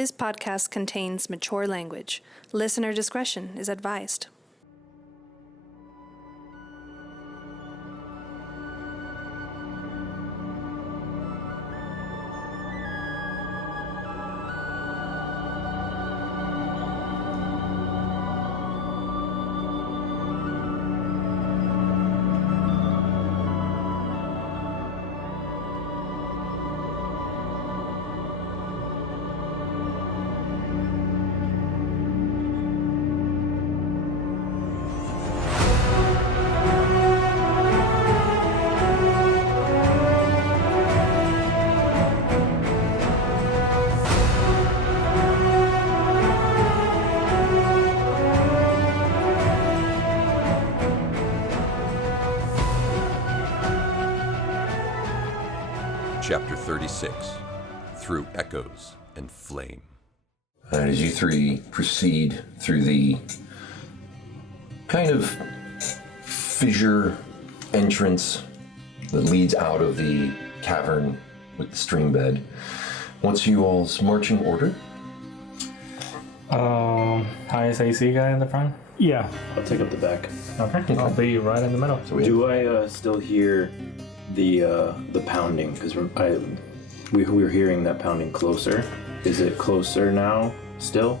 This podcast contains mature language. Listener discretion is advised. Chapter 36, Through Echoes and Flame. As you three proceed through the kind of fissure entrance that leads out of the cavern with the stream bed, what's you all's marching order? Highest AC guy in the front? Yeah. I'll take up the back. Okay. I'll be right in the middle. So Do I still hear the pounding? Because we were hearing that pounding closer. Is it closer now still?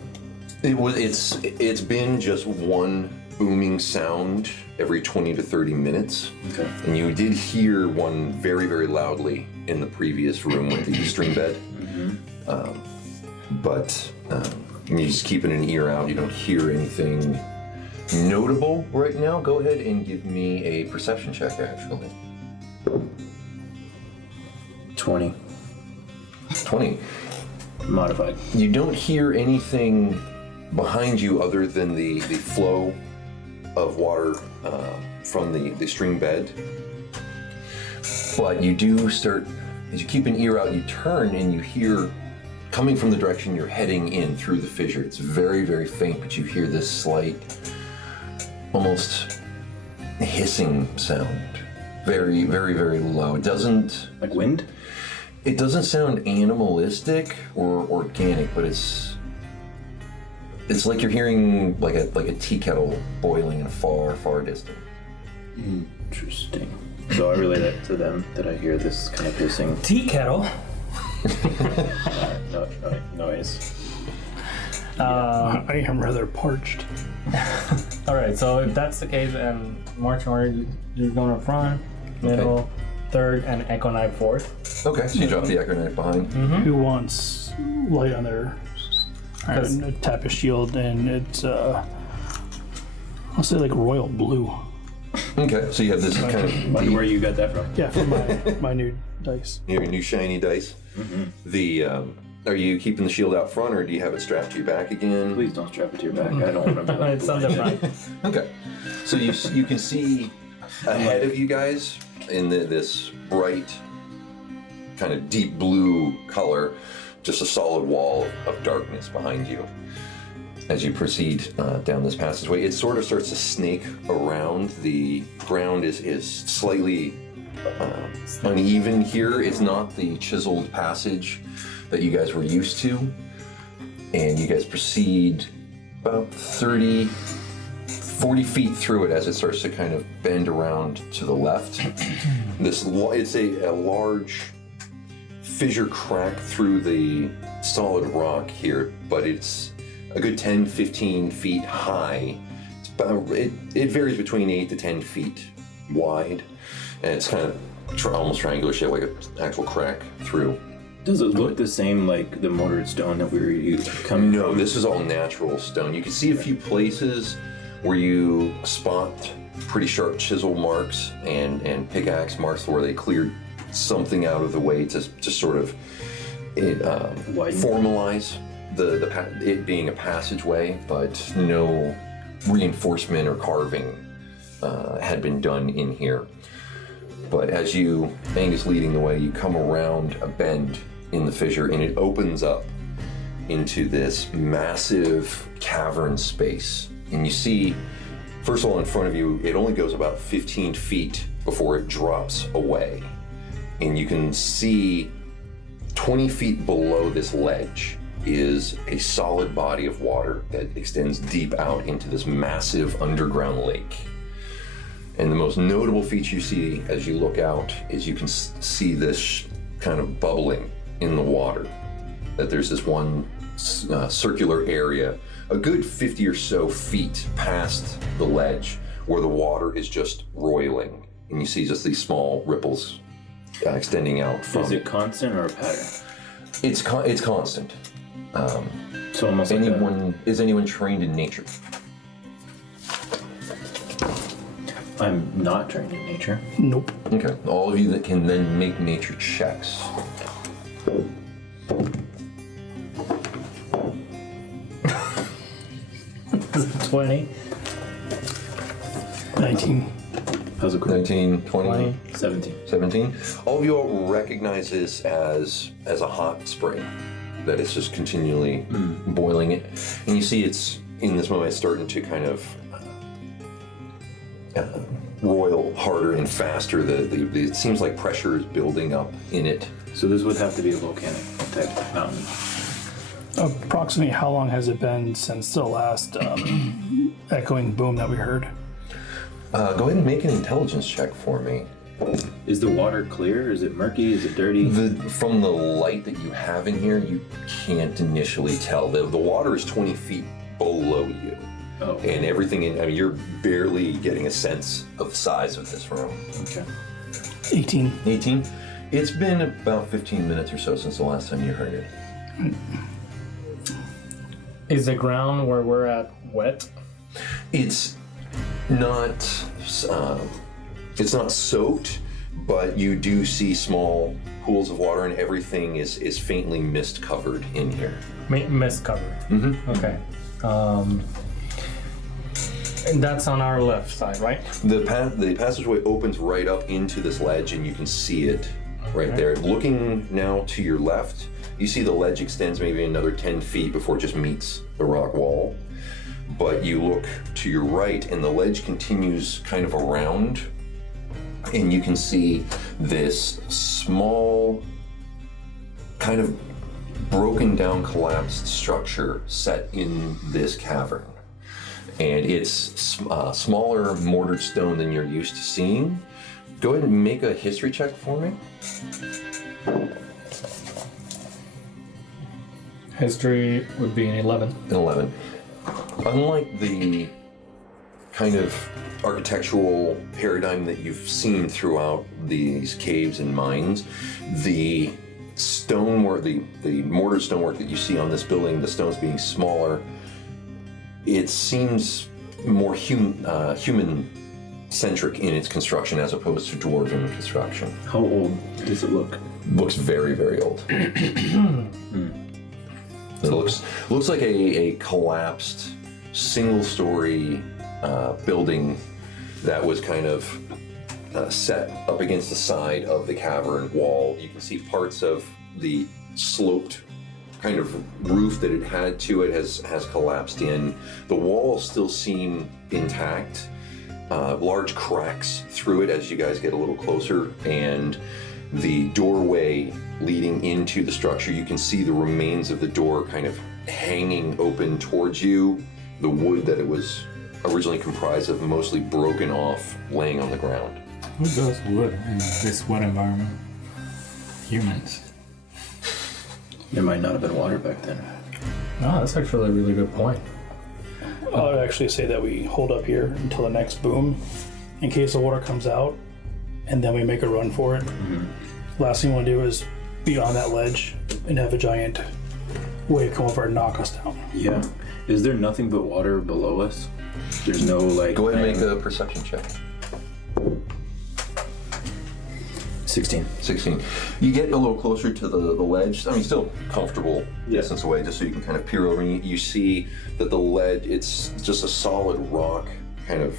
It's been just one booming sound every 20 to 30 minutes. Okay. And you did hear one very, very loudly in the previous room with the stream bed. Mm-hmm. But you're just keeping an ear out. You don't hear anything notable right now. Go ahead and give me a perception check, actually. 20. 20. Modified. You don't hear anything behind you other than the flow of water from the stream bed. But you do start, as you keep an ear out, you turn and you hear, coming from the direction you're heading in through the fissure, it's very, very faint, but you hear this slight, almost hissing sound. Very, very, very low. It doesn't... Like wind? It doesn't sound animalistic or organic, but it's like you're hearing like a tea kettle boiling in a far, far distance. Interesting. So I relay that to them, that I hear this kind of hissing Tea kettle. noise. I am rather parched. Alright, so if that's the case, and marching order, you're going up front, middle, third, and Echo Knight fourth. Okay, so you drop the Echo Knight behind. Who wants light on their tap a shield, and it's I'll say like royal blue. Okay, so you have this kind of... Wonder where you got that from. Yeah, from my new dice. Your new shiny dice. The are you keeping the shield out front, or do you have it strapped to your back again? Please don't strap it to your back. I don't want to be It's on the front. Okay, so you can see ahead of you guys in this bright, kind of deep blue color, just a solid wall of darkness behind you. As you proceed down this passageway, it sort of starts to snake around. The ground is slightly uneven here. It's not the chiseled passage that you guys were used to. And you guys proceed about 40 feet through it as it starts to kind of bend around to the left. It's a large fissure crack through the solid rock here, but it's a good 10, 15 feet high. It varies between 8 to 10 feet wide, and it's kind of almost triangular shape, like an actual crack through. Does it look the same like the mortared stone that we were coming No, from? this is all natural stone. You can see a few places where you spot pretty sharp chisel marks and pickaxe marks where they cleared something out of the way to sort of formalize it being a passageway, but no reinforcement or carving had been done in here. But as you, Angus leading the way, you come around a bend in the fissure and it opens up into this massive cavern space. And you see, first of all, in front of you, it only goes about 15 feet before it drops away. And you can see 20 feet below this ledge is a solid body of water that extends deep out into this massive underground lake. And the most notable feature you see as you look out is you can see this kind of bubbling in the water. That there's this one circular area, a good 50 or so feet past the ledge, where the water is just roiling. And you see just these small ripples extending out from Is it constant or a pattern? It's constant. So almost like Is anyone trained in nature? I'm not trained in nature. Nope. Okay. All of you that can then make nature checks. 20. 19. How's it going? 19, 20, 17. 17. All of you all recognize this as a hot spring, that it's just continually boiling it. And you see it's, in this moment, it's starting to kind of roil harder and faster. It seems like pressure is building up in it. So this would have to be a volcanic type mountain. Approximately how long has it been since the last echoing boom that we heard? Go ahead and make an intelligence check for me. Is the water clear? Is it murky? Is it dirty? From the light that you have in here, you can't initially tell. The water is 20 feet below you. Oh. And everything you're barely getting a sense of the size of this room. Okay. 18. 18? It's been about 15 minutes or so since the last time you heard it. Is the ground where we're at wet? It's not soaked, but you do see small pools of water, and everything is faintly mist covered in here. Mist covered. Mm-hmm. Okay. And that's on our left side, right? The passageway opens right up into this ledge, and you can see it right there. Looking now to your left, you see the ledge extends maybe another 10 feet before it just meets the rock wall. But you look to your right, and the ledge continues kind of around, and you can see this small, kind of broken down, collapsed structure set in this cavern. And it's smaller mortared stone than you're used to seeing. Go ahead and make a history check for me. History would be an 11. An 11. Unlike the kind of architectural paradigm that you've seen throughout these caves and mines, the stonework, the mortar stonework that you see on this building, the stones being smaller, it seems more human-centric in its construction as opposed to dwarven construction. How old does it look? Looks very, very old. It looks like a collapsed single-story building that was kind of set up against the side of the cavern wall. You can see parts of the sloped kind of roof that it had to it has collapsed in. The walls still seem intact. Large cracks through it as you guys get a little closer, and the doorway leading into the structure, you can see the remains of the door kind of hanging open towards you. The wood that it was originally comprised of mostly broken off, laying on the ground. Who does wood in this wet environment? Humans. There might not have been water back then. No, that's actually a really good point. I would actually say that we hold up here until the next boom, in case the water comes out, and then we make a run for it. Last thing we want to do is be on that ledge and have a giant wave come over and knock us down. Yeah. Is there nothing but water below us? There's no like. Go ahead and make a perception check. 16. 16. You get a little closer to the ledge. I mean, still comfortable distance away, just so you can kind of peer over. And you see that the ledge, it's just a solid rock kind of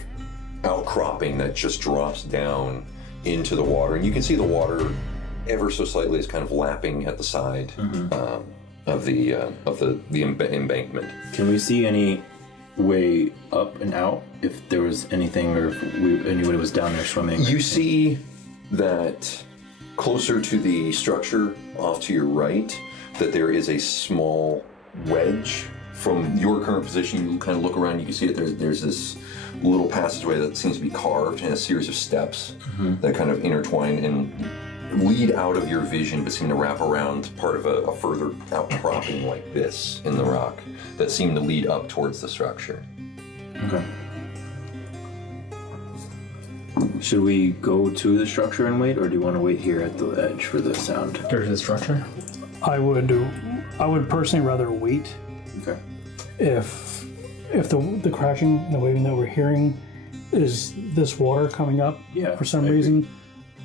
outcropping that just drops down into the water. And you can see the water ever so slightly is kind of lapping at the side of the embankment. Can we see any way up and out if there was anything, or if anybody was down there swimming? You see that closer to the structure off to your right, that there is a small wedge. From your current position, you kind of look around, you can see that there's this little passageway that seems to be carved in a series of steps that kind of intertwine and lead out of your vision, but seem to wrap around part of a further outcropping like this in the rock that seem to lead up towards the structure. Okay. Should we go to the structure and wait, or do you want to wait here at the edge for the sound? There's a structure. I would personally rather wait. Okay. If the crashing and the waving that we're hearing is this water coming up for some reason,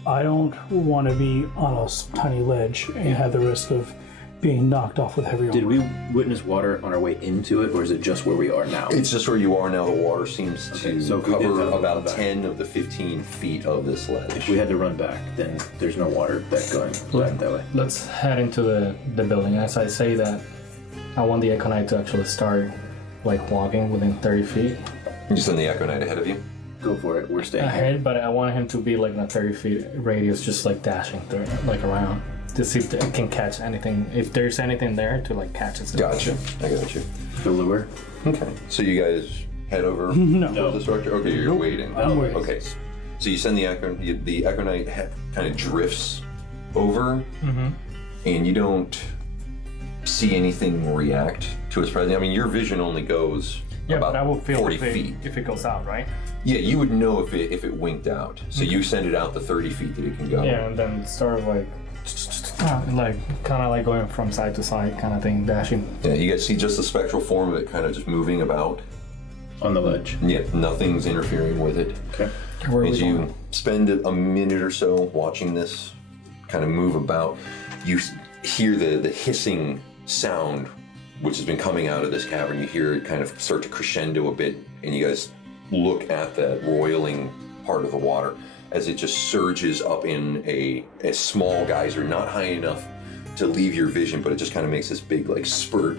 I don't want to be on a tiny ledge and have the risk of being knocked off with heavy Did armor. we witness water on our way into it, or is it just where we are now? It's just where you are now. The water seems to so if we did cover run about back. 10 of the 15 feet of this ledge. If we had to run back, then there's no water going back that way. Let's head into the building. As I say that, I want the Echo Knight to actually start like walking within 30 feet You send the Echo Knight ahead of you? Go for it. We're staying here. ahead, but I want him to be like in a 30 feet radius, just like dashing through, like around, to see if it can catch anything. If there's anything there, to like catch it. Gotcha. I got you. The lure. Okay. So you guys head over No. to the structure? Okay, you're waiting. I'm waiting. Okay. So you send the Echo Knight kind of drifts over, and you don't see anything react to its presence. I mean, your vision only goes Yeah, about but I will feel 40 if feet. it goes out, right? Yeah, you would know if it winked out. So you send it out the 30 feet that it can go. Yeah, and then sort of like kind of like going from side to side, kind of thing, dashing. Yeah, you guys see just the spectral form of it kind of just moving about. On the ledge. Yeah, nothing's interfering with it. Okay. Where are As we you going? spend a minute or so watching this kind of move about, you hear the hissing sound which has been coming out of this cavern. You hear it kind of start to crescendo a bit, and you guys look at that roiling part of the water as it just surges up in a small geyser, not high enough to leave your vision, but it just kind of makes this big like spurt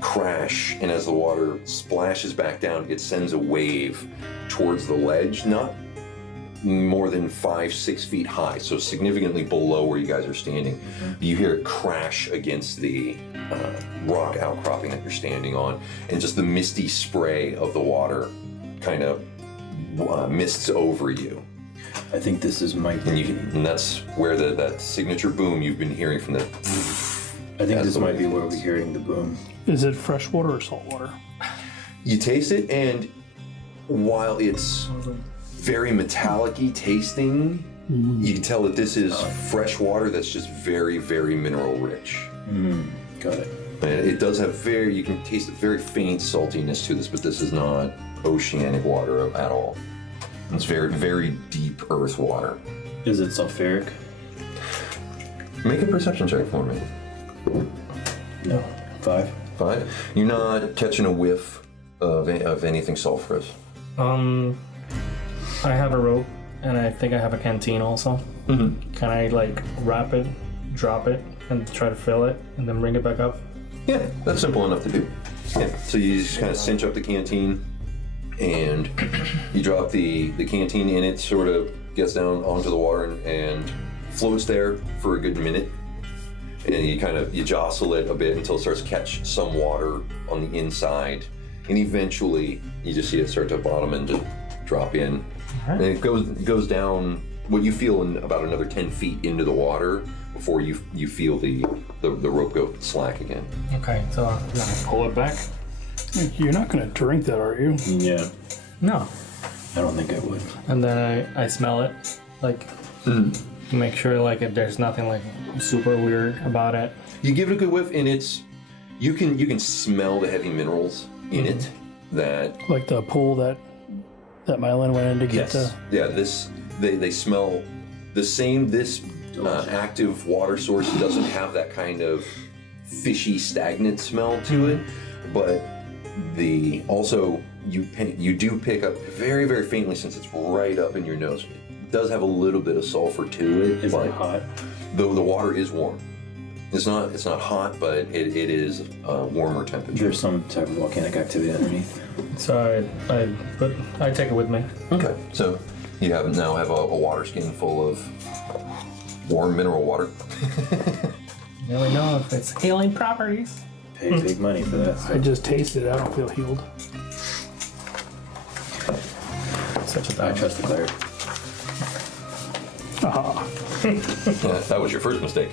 crash, and as the water splashes back down, it sends a wave towards the ledge, not more than 5-6 feet high, so significantly below where you guys are standing. You hear it crash against the rock outcropping that you're standing on, and just the misty spray of the water kind of mists over you. I think this is my. And that's where that signature boom you've been hearing from the. I think That's this the might way. be where we're hearing the boom. Is it fresh water or salt water? You taste it, and while it's very metallic-y tasting, you can tell that this is fresh water that's just very, very mineral rich. Got it. And it does have you can taste a very faint saltiness to this, but this is not oceanic water at all. It's very, very deep earth water. Is it sulfuric? Make a perception check for me. No. 5. 5. You're not catching a whiff of anything sulfurous. I have a rope, and I think I have a canteen also. Can I like wrap it, drop it, and try to fill it, and then bring it back up? Yeah, that's simple enough to do. Yeah, so you just kind of cinch up the canteen, and you drop the canteen in. It sort of gets down onto the water and floats there for a good minute. And you jostle it a bit until it starts to catch some water on the inside, and eventually you just see it start to bottom and just drop in. Right. And it goes down what you feel in about another 10 feet into the water before you feel the rope go slack again. Okay, so I'm gonna pull it back. You're not going to drink that, are you? Yeah. No, I don't think I would. and then I smell it, like to make sure like if there's nothing like super weird about it. You give it a good whiff, and you can smell the heavy minerals in it. That Like the pool that Meilin went in to get the... yeah, they smell the same. This active water source doesn't have that kind of fishy, stagnant smell to it, but you do pick up very, very faintly, since it's right up in your nose. It does have a little bit of sulfur to it. Is but it hot? Though the water is warm. It's not hot, but it is a warmer temperature. There's some type of volcanic activity underneath. So I take it with me. Okay, so you now have a water skin full of warm mineral water. Now we know if it's healing properties. pay big money for that. I just tasted it. I don't feel healed. I trust the cleric. Ah, That was your first mistake.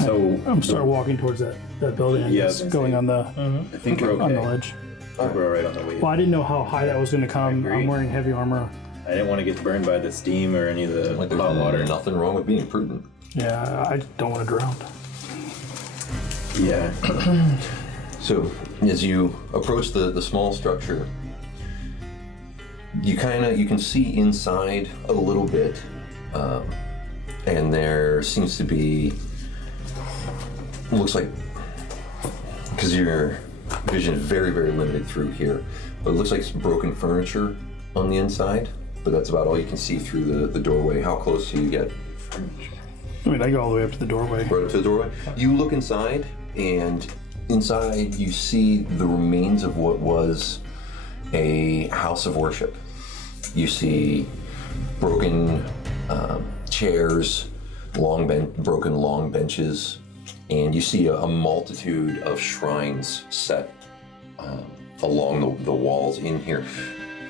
So I'm start walking towards that building. And Yeah, I was just gonna going say- on the I think we're okay. on the ledge. We're all right on the way. Well, I didn't know how high that was going to come. agree. I'm wearing heavy armor. I didn't want to get burned by the steam or any of the Like there's hot water. nothing wrong with being prudent. Yeah, I don't want to drown. Yeah. So as you approach the small structure, you can see inside a little bit, and there seems to be, looks like, because your vision is very, very limited through here, but it looks like some broken furniture on the inside, but that's about all you can see through the doorway. How close do you get? I mean, I go all the way up to the doorway. Right up to the doorway. You look inside, and inside you see the remains of what was a house of worship. You see broken chairs, broken long benches, and you see a multitude of shrines set along the walls in here.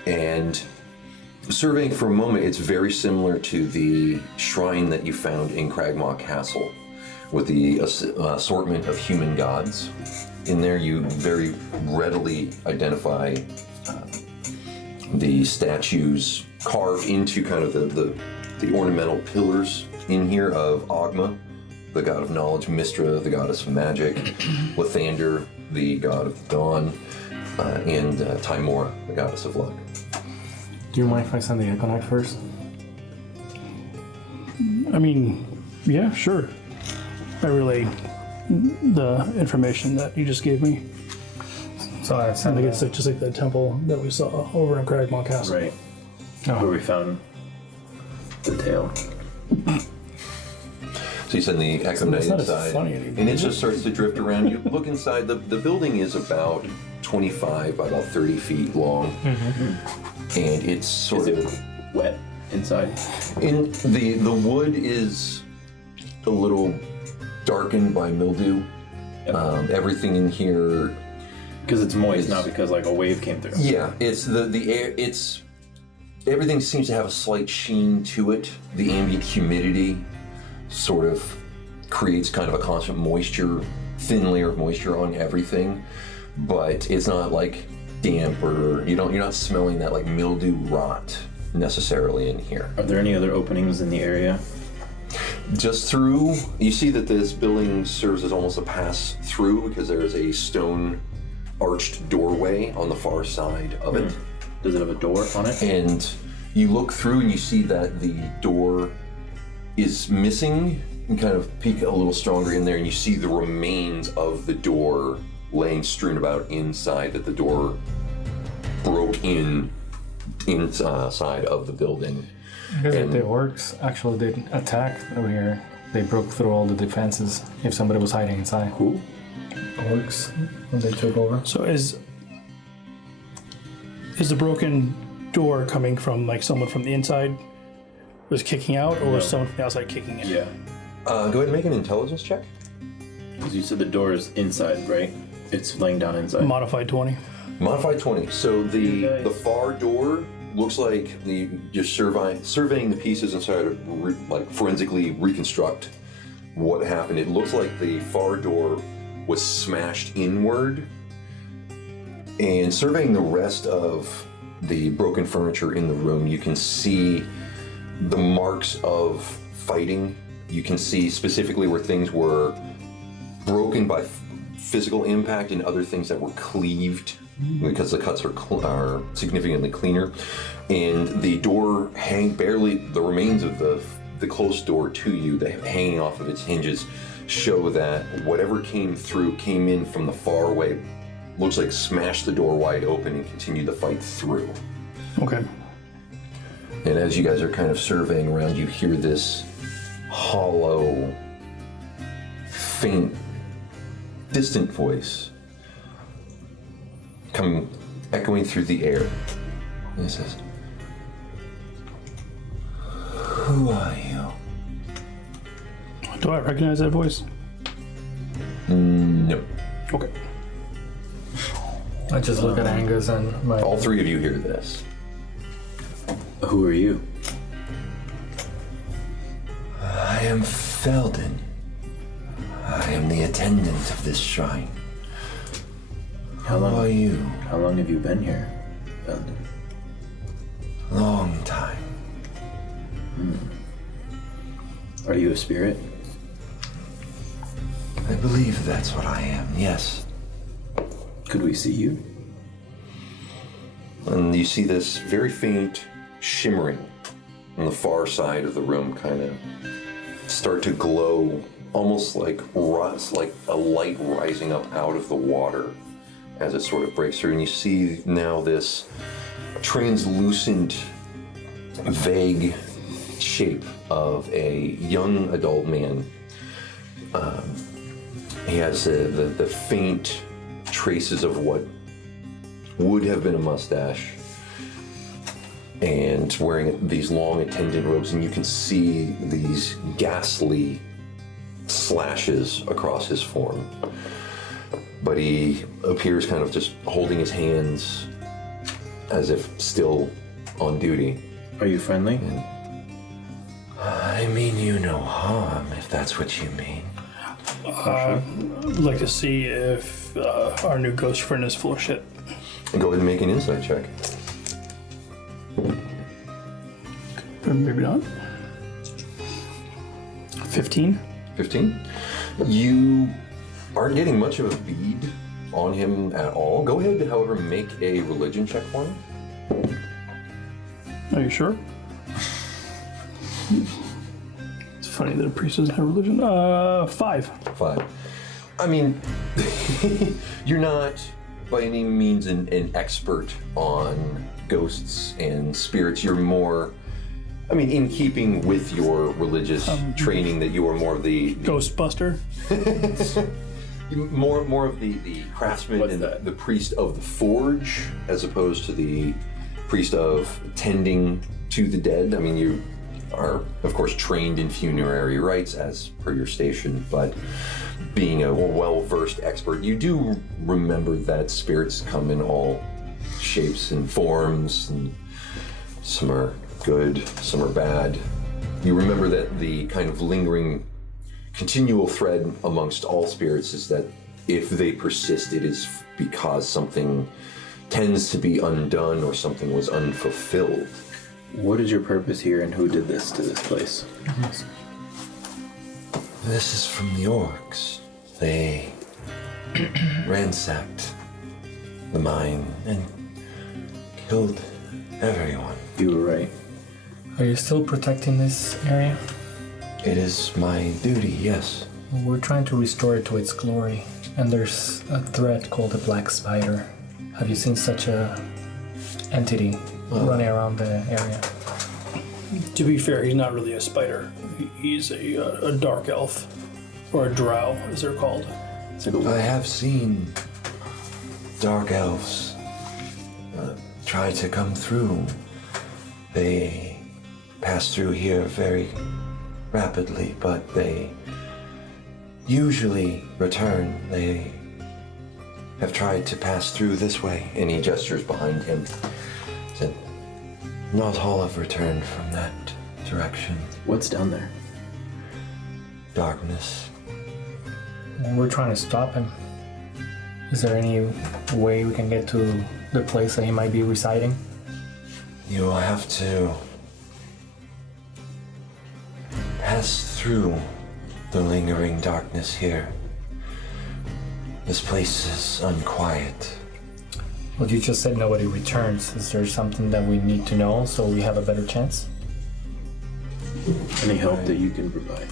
And surveying for a moment, it's very similar to the shrine that you found in Cragmaw Castle, with the assortment of human gods. In there, you very readily identify the statues carved into kind of the ornamental pillars in here of Ogma, the god of knowledge, Mistra, the goddess of magic, Lathander, the god of dawn, and Timora, the goddess of luck. Do you mind if I send the Echo Knight first? I mean, yeah, sure. I relay the information that you just gave me. So I I send think it's just like the temple that we saw over in Cragmaw Castle. Right. Where we found the tail. So you send the Echo Knight It's not as inside, funny anymore, and it is just starts to drift around. You look inside. The building is about 25 by about 30 feet long, and it's sort Is of it wet inside? in the wood is a little darkened by mildew. Yep. Everything in here, Because it's moist, It's- not because like a wave came through. yeah, it's the air. It's everything seems to have a slight sheen to it. The ambient humidity sort of creates kind of a constant thin layer of moisture on everything, but it's not like damp or you're not smelling that like mildew rot necessarily in here. Are there any other openings in the area? Just through, you see that this building serves as almost a pass through because there is a stone arched doorway on the far side of it. Does it have a door on it? And you look through and you see that the door is missing. You kind of peek a little stronger in there and you see the remains of the door laying strewn about inside, that the door broke inside of the building. Because if And- the orcs actually did attack over here, they broke through all the defenses if somebody was hiding inside. Who? Orcs, when they took over. So is the broken door coming from like someone from the inside was kicking out, or was someone from the outside kicking in? Yeah. Go ahead and make an intelligence check. Because you said the door is inside, right? It's laying down inside. Modified 20. Modified 20. So the far door looks like you're surveying the pieces and trying to like forensically reconstruct what happened. It looks like the far door was smashed inward. And surveying the rest of the broken furniture in the room, you can see the marks of fighting. You can see specifically where things were broken by physical impact and other things that were cleaved because the cuts are significantly cleaner. And the door the remains of the closed door to you, hanging off of its hinges, show that whatever came in from the far away, looks like smashed the door wide open and continued the fight through. Okay. And as you guys are kind of surveying around, you hear this hollow, faint, distant voice come echoing through the air. And it says, "Who are you?" Do I recognize that voice? Okay. I just look at Angus and my. All three of you hear this. Who are you? I am Felden. I am the attendant of this shrine. How Who are long? you? How long have you been here, Felden? Long time. Are you a spirit? I believe that's what I am, yes. Could we see you? And you see this very faint shimmering on the far side of the room kind of start to glow, almost like rust, like a light rising up out of the water as it sort of breaks through. And you see now this translucent, vague shape of a young adult man. He has the faint traces of what would have been a mustache, and wearing these long attendant robes, and you can see these ghastly slashes across his form. But he appears kind of just holding his hands as if still on duty. Are you friendly? I mean you no harm, if that's what you mean. I'd like to see if our new ghost friend is full of shit. Go ahead and make an insight check. Maybe not. 15? 15. You aren't getting much of a bead on him at all. Go ahead, however, make a religion check for him. Are you sure? It's funny that a priest doesn't have religion. 5. 5. I mean, you're not by any means an expert on ghosts and spirits. You're more, I mean, in keeping with your religious training, that you are more of the Ghostbuster? more of the craftsman What's and that? the priest of the forge, as opposed to the priest of tending to the dead. I mean, you are, of course, trained in funerary rites as per your station, but being a well-versed expert, you do remember that spirits come in all shapes and forms, and some are good, some are bad. You remember that the kind of lingering, continual thread amongst all spirits is that if they persist, it is because something tends to be undone or something was unfulfilled. What is your purpose here, and who did this to this place? This is from the orcs. They ransacked the mine and killed everyone. You were right. Are you still protecting this area? It is my duty, yes. We're trying to restore it to its glory, and there's a threat called the Black Spider. Have you seen such a entity running around the area? To be fair, he's not really a spider. He's a dark elf. Or a drow, as they're called. It's like I a, have seen dark elves try to come through. They pass through here very rapidly, but they usually return. They have tried to pass through this way. And he gestures behind him. Said, not all have returned from that direction. what's down there? Darkness. We're trying to stop him. Is there any way we can get to the place that he might be residing? You will have to pass through the lingering darkness here. This place is unquiet. Well, you just said nobody returns. Is there something that we need to know so we have a better chance? Any help that you can provide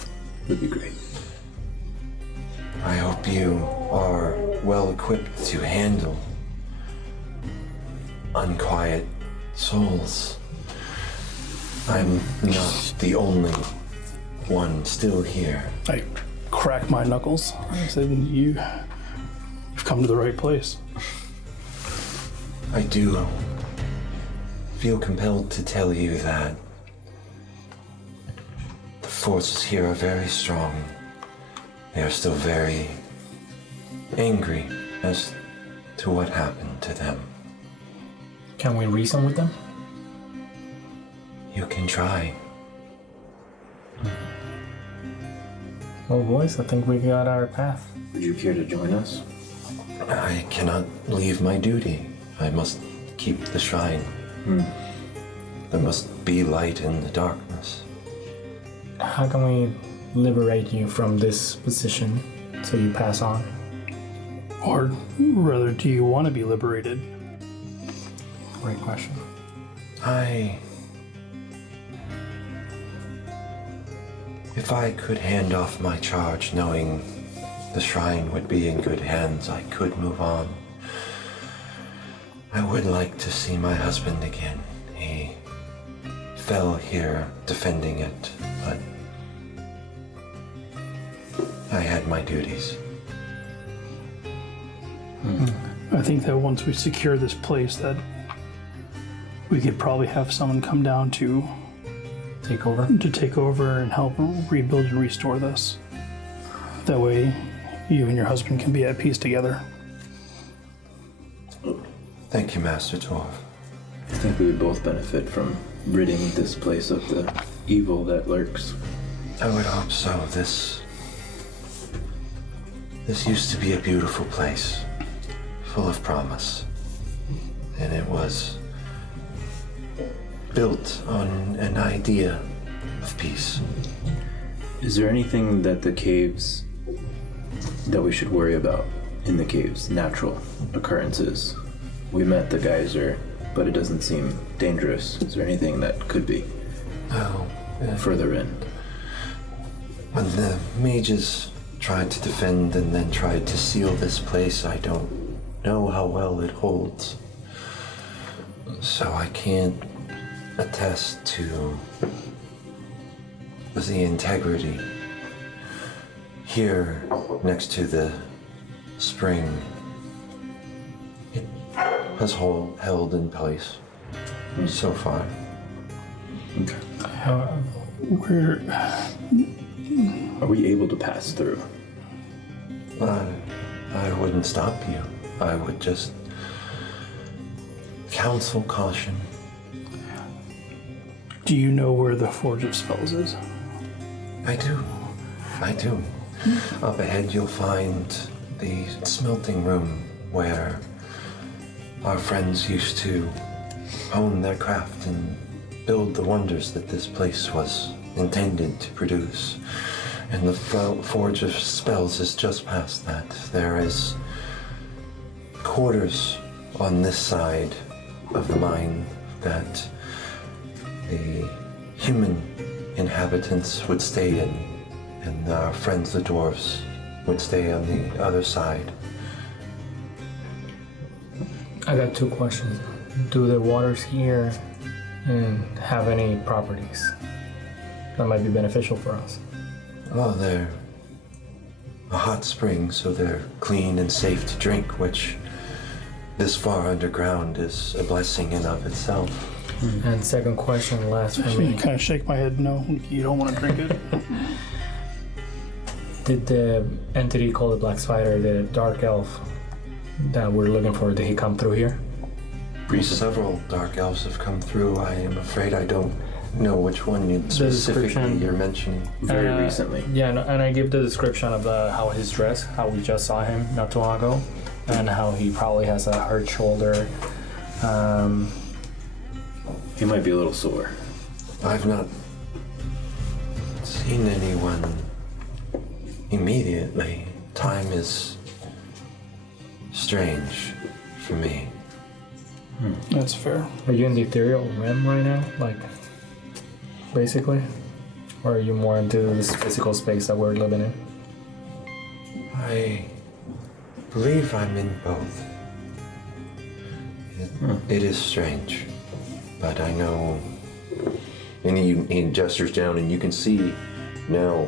would be great. I hope you are well equipped to handle unquiet souls. I'm not the only one still here. I crack my knuckles. I said, you've come to the right place. I do feel compelled to tell you that the forces here are very strong. They are still very angry as to what happened to them. Can we reason with them? You can try. Well, boys, I think we got our path. Would you care to join us? I cannot leave my duty. I must keep the shrine. There must be light in the darkness. How can we liberate you from this position so you pass on? Or rather, do you want to be liberated? Great question. If I could hand off my charge knowing the shrine would be in good hands, I could move on. I would like to see my husband again. He fell here defending it, but I had my duties. I think that once we secure this place, that we could probably have someone come down to Take over? take over and help rebuild and restore this. That way, you and your husband can be at peace together. Thank you, Master Dwarf. I think we would both benefit from ridding this place of the evil that lurks. I would hope so. This used to be a beautiful place, full of promise. And it was built on an idea of peace. Is there anything that the caves that we should worry about in the caves? Natural occurrences. We met the geyser, but it doesn't seem dangerous. Is there anything that could be No. further in? When the mages tried to defend and then tried to seal this place, I don't know how well it holds. So I can't attest to the integrity. Here, next to the spring, it has held in place so far. Okay. We're Are we able to pass through? I wouldn't stop you. I would just counsel caution. Do you know where the Forge of Spells is? I do. Up ahead you'll find the smelting room where our friends used to hone their craft and build the wonders that this place was intended to produce. And the Forge of Spells is just past that. There is quarters on this side of the mine that the human inhabitants would stay in, and our friends the dwarves would stay on the other side. I got two questions. Do the waters here have any properties that might be beneficial for us? Oh, they're a hot spring, so they're clean and safe to drink, which this far underground is a blessing in of itself. And second question, last for I me. kind of shake my head. No, you don't want to drink it. Did the entity called the Black Spider, the dark elf that we're looking for, did he come through here? Several dark elves have come through. I am afraid I don't know which one specifically description. you're mentioning. Very recently. Yeah, and I give the description of how his dress, how we just saw him not too long ago, and how he probably has a hurt shoulder. He might be a little sore. I've not seen anyone immediately. Time is strange for me. That's fair. Are you in the ethereal realm right now? Like, basically? Or are you more into this physical space that we're living in? I believe I'm in both. It is strange, but I know. And he gestures down, and you can see now,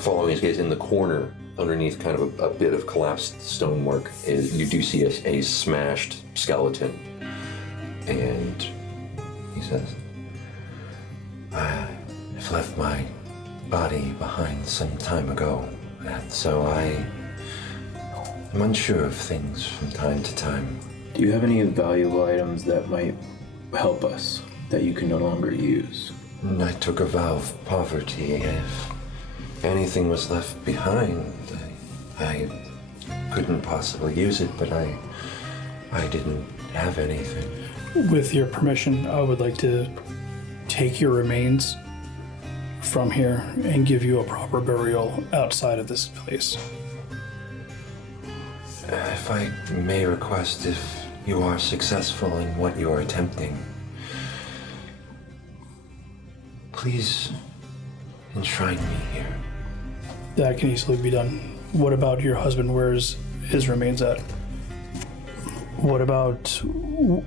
following his gaze in the corner, underneath kind of a bit of collapsed stonework, you do see a smashed skeleton. And he says, I've left my body behind some time ago, and so I'm unsure of things from time to time. Do you have any valuable items that might help us that you can no longer use? And I took a vow of poverty. If anything was left behind, I couldn't possibly use it, but I didn't have anything. With your permission, I would like to take your remains from here and give you a proper burial outside of this place. If I may request, if you are successful in what you are attempting, please enshrine me here. That can easily be done. What about your husband? Where's his remains at? What about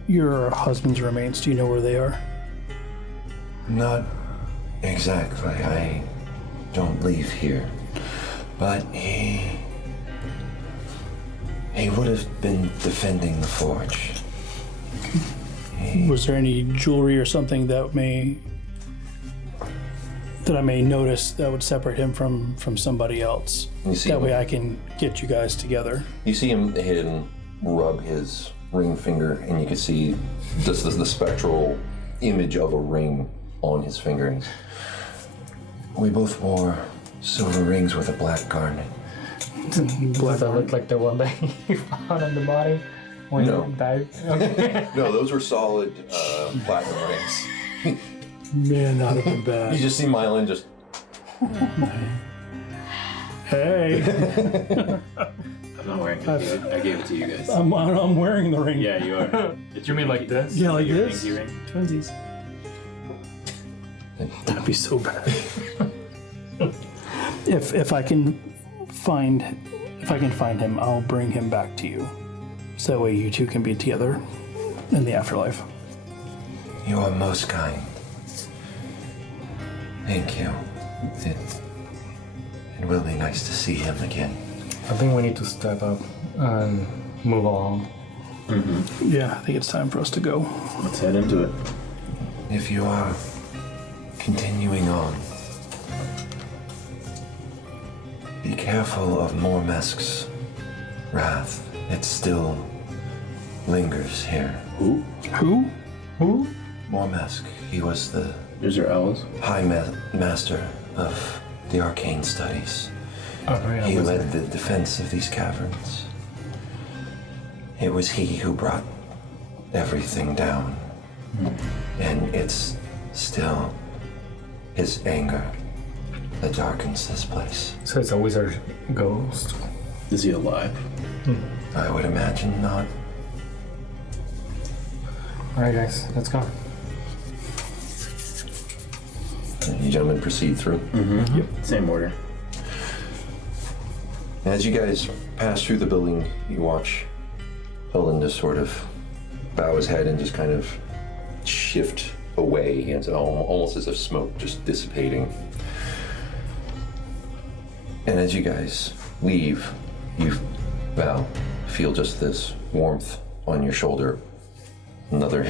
your husband's remains? Do you know where they are? Not exactly. I don't leave here. But he would have been defending the forge. Was there any jewelry or something that I may notice that would separate him from somebody else? You see That him- way I can get you guys together. You see him rub his ring finger, and you can see just the spectral image of a ring on his finger. We both wore silver rings with a black garnet. Does that look like the one that you found on the body when No. you died? Okay. No, those were solid platinum rings. Man, that would have been You bad. just see Meilin just. Hey, I'm not wearing it. I gave it to you guys. I'm wearing the ring. Yeah, you are. You mean like this? Yeah, like Your this. pinky ring. Twinsies. That'd be so bad. If I can find him, I'll bring him back to you. So that way you two can be together in the afterlife. You are most kind. Thank you. It will be nice to see him again. I think we need to step up and move along. Yeah, I think it's time for us to go. Let's head into it. If you are continuing on, be careful of Mormesk's wrath. It still lingers here. Who? Who? Mormesk, he was the These are owls. High Master of the Arcane Studies. Oh, yeah, He wizard. led the defense of these caverns. It was he who brought everything down. And it's still his anger that darkens this place. So it's a wizard ghost. Is he alive? I would imagine not. Alright, guys, let's go. You gentlemen proceed through. Same order. As you guys pass through the building, you watch Meilin just sort of bow his head and just kind of shift away, and almost as if smoke just dissipating. And as you guys leave, you, Val, feel just this warmth on your shoulder. Another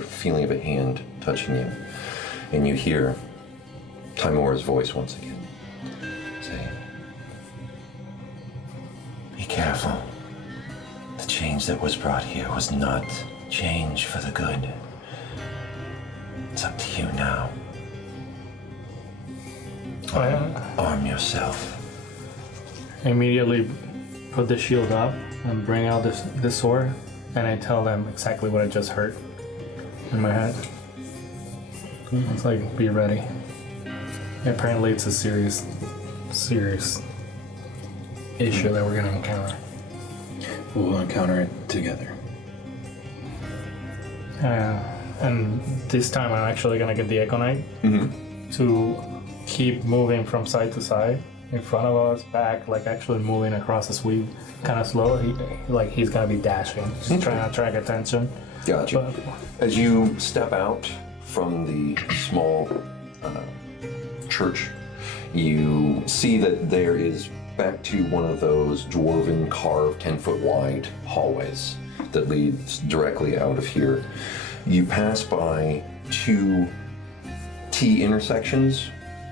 feeling of a hand touching you. And you hear Timora's voice once again. Say, be careful. The change that was brought here was not change for the good. It's up to you now. Arm yourself. I immediately put the shield up and bring out this sword, and I tell them exactly what I just heard in my head. It's like, be ready. Apparently it's a serious issue that we're gonna encounter. We'll encounter it together. And this time I'm actually gonna get the Econite to keep moving from side to side, in front of us, back, like actually moving across the sweep, kind of slow. Like he's gonna be dashing, just trying to attract attention. Gotcha. But As you step out from the small church, you see that there is back to one of those dwarven carved 10-foot wide hallways that leads directly out of here. You pass by two T intersections,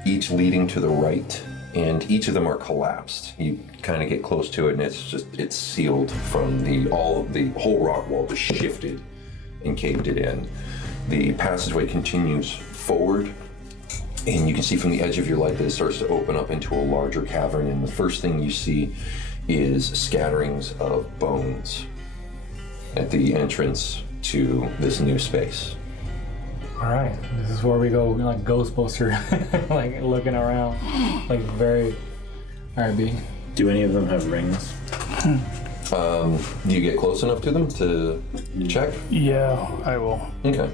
each leading to the right and each of them are collapsed. You kind of get close to it, and it's sealed from the whole rock wall just shifted and caved it in. The passageway continues forward, and you can see from the edge of your light that it starts to open up into a larger cavern, and the first thing you see is scatterings of bones at the entrance to this new space. All right, this is where we go like Ghostbuster, like looking around, like very. All right, B. Do any of them have rings? Do you get close enough to them to check? Yeah, I will. Okay.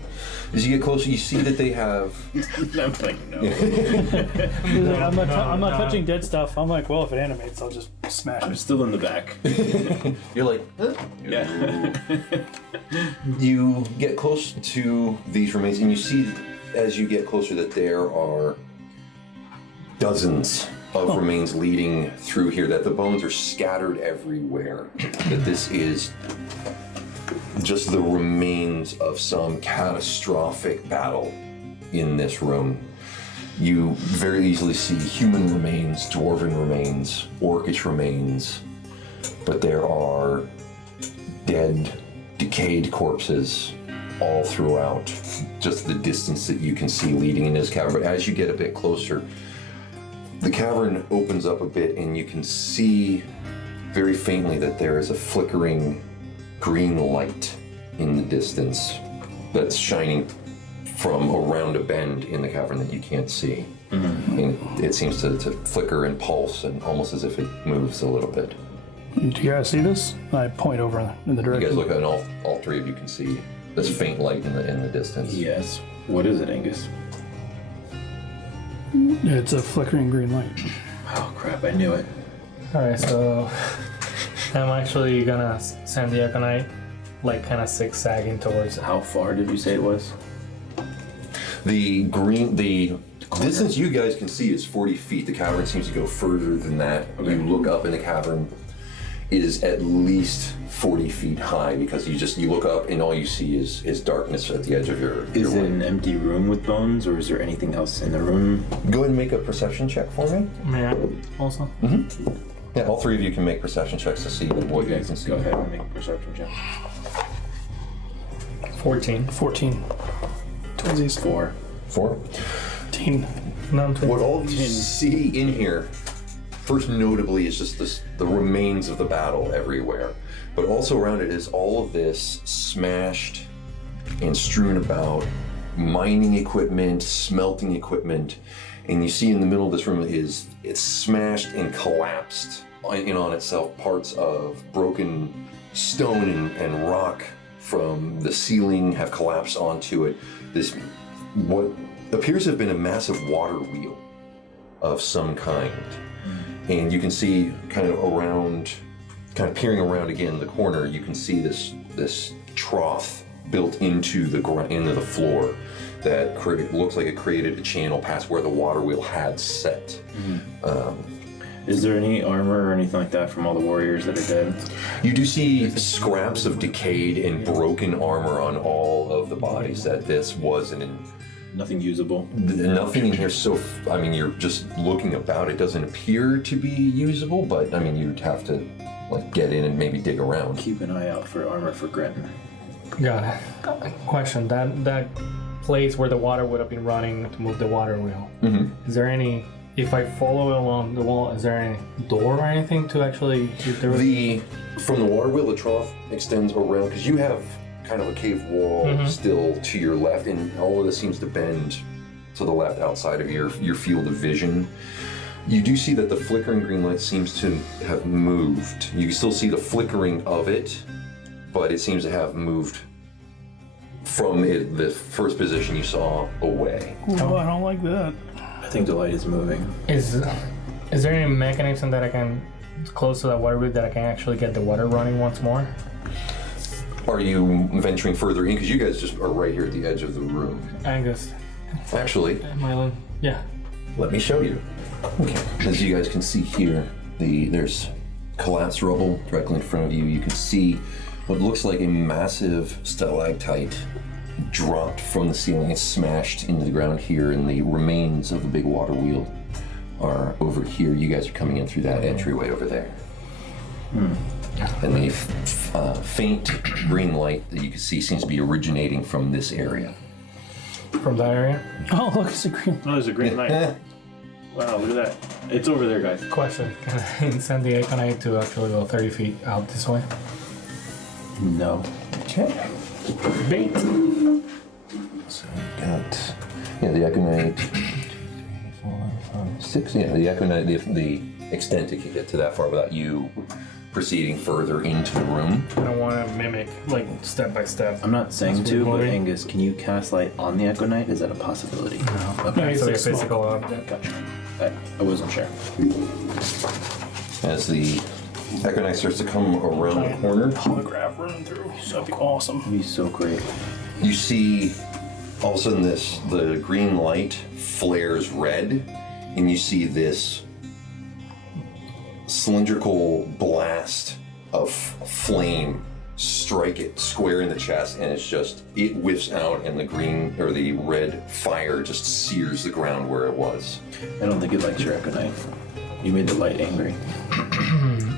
As you get closer, you see that they have. I'm like, no. I'm not touching dead stuff. I'm like, well, if it animates, I'll just smash I'm it. still in the back. You're like, huh? Yeah. You get close to these remains, and you see as you get closer that there are dozens of remains leading through here, that the bones are scattered everywhere, that this is just the remains of some catastrophic battle in this room. You very easily see human remains, dwarven remains, orcish remains, but there are dead, decayed corpses all throughout just the distance that you can see leading into this cavern. But as you get a bit closer, the cavern opens up a bit, and you can see very faintly that there is a flickering green light in the distance that's shining from around a bend in the cavern that you can't see. Mm-hmm. And it seems to flicker and pulse, and almost as if it moves a little bit. Do you guys see this? I point over in the direction. You guys look at it, and all three of you can see this faint light in the distance. Yes. What is it, Angus? It's a flickering green light. Oh crap! I knew it. All right, so I'm actually gonna send the Econite, like kind of zigzagging towards. How far did you say it was? The distance you guys can see is 40 feet. The cavern seems to go further than that. Okay. You look up, and the cavern is at least 40 feet high, because you look up and all you see is darkness at the edge of your Is it an empty room with bones, or is there anything else in the room? Go ahead and make a perception check for me. May I also? Mm-hmm. Yeah, all three of you can make perception checks to see what you can see. Go ahead and make a perception check. 14. Twinsies. 4. 10. What all of you see in here, first notably, is just the remains of the battle everywhere. But also around it is all of this smashed and strewn about mining equipment, smelting equipment. And you see in the middle of this room it's smashed and collapsed in on itself. Parts of broken stone and rock from the ceiling have collapsed onto it. This, what appears to have been a massive water wheel of some kind. And you can see kind of peering around again the corner, you can see this trough built into the floor that looks like it created a channel past where the water wheel had set. Is there any armor or anything like that from all the warriors that are dead? You do see scraps of decayed and broken armor on all of the bodies. That this was nothing usable. Nothing in here. You're just looking about. It doesn't appear to be usable, but you'd have to get in and maybe dig around. Keep an eye out for armor for Grenton. Got it. Question: that place where the water would have been running to move the water wheel. Mm-hmm. Is there any? If I follow along the wall, is there any door or anything to actually? From the water wheel, the trough extends around, because you have kind of a cave wall still to your left, and all of this seems to bend to the left outside of your field of vision. You do see that the flickering green light seems to have moved. You still see the flickering of it, but it seems to have moved from the first position you saw away. Oh, I don't like that. I think the light is moving. Is there any mechanism that I can close to that water wheel that I can actually get the water running once more? Are you venturing further in? Because you guys just are right here at the edge of the room. Angus. Actually, Meilin. Yeah. let me show you. Okay. As you guys can see here, there's collapsed rubble directly in front of you. You can see what looks like a massive stalactite dropped from the ceiling. It's smashed into the ground here, and the remains of the big water wheel are over here. You guys are coming in through that entryway over there. And the faint green light that you can see seems to be originating from this area. From that area? Oh, look, it's a green. Oh, there's a green light. Wow, look at that. It's over there, guys. Question. Can I send the Aconite to actually go 30 feet out this way? No. Okay. Bait. So we got the Aconite. 6. Yeah, the Aconite. The extent it can get to that far without you proceeding further into the room. I don't want to mimic, like, step by step. I'm not saying As to, we're but moving. Angus, can you cast light on the Econite? Is that a possibility? No. Okay. It's like a It's like physical object. Gotcha. I wasn't sure. As the Aconite starts to come around the corner, Holograph running through. That'd be awesome. It'd be so great. you see all of a sudden the green light flares red, and you see this cylindrical blast of flame strike it square in the chest, and it whiffs out, and the green or the red fire just sears the ground where it was. I don't think it likes your Econite. You made the light angry.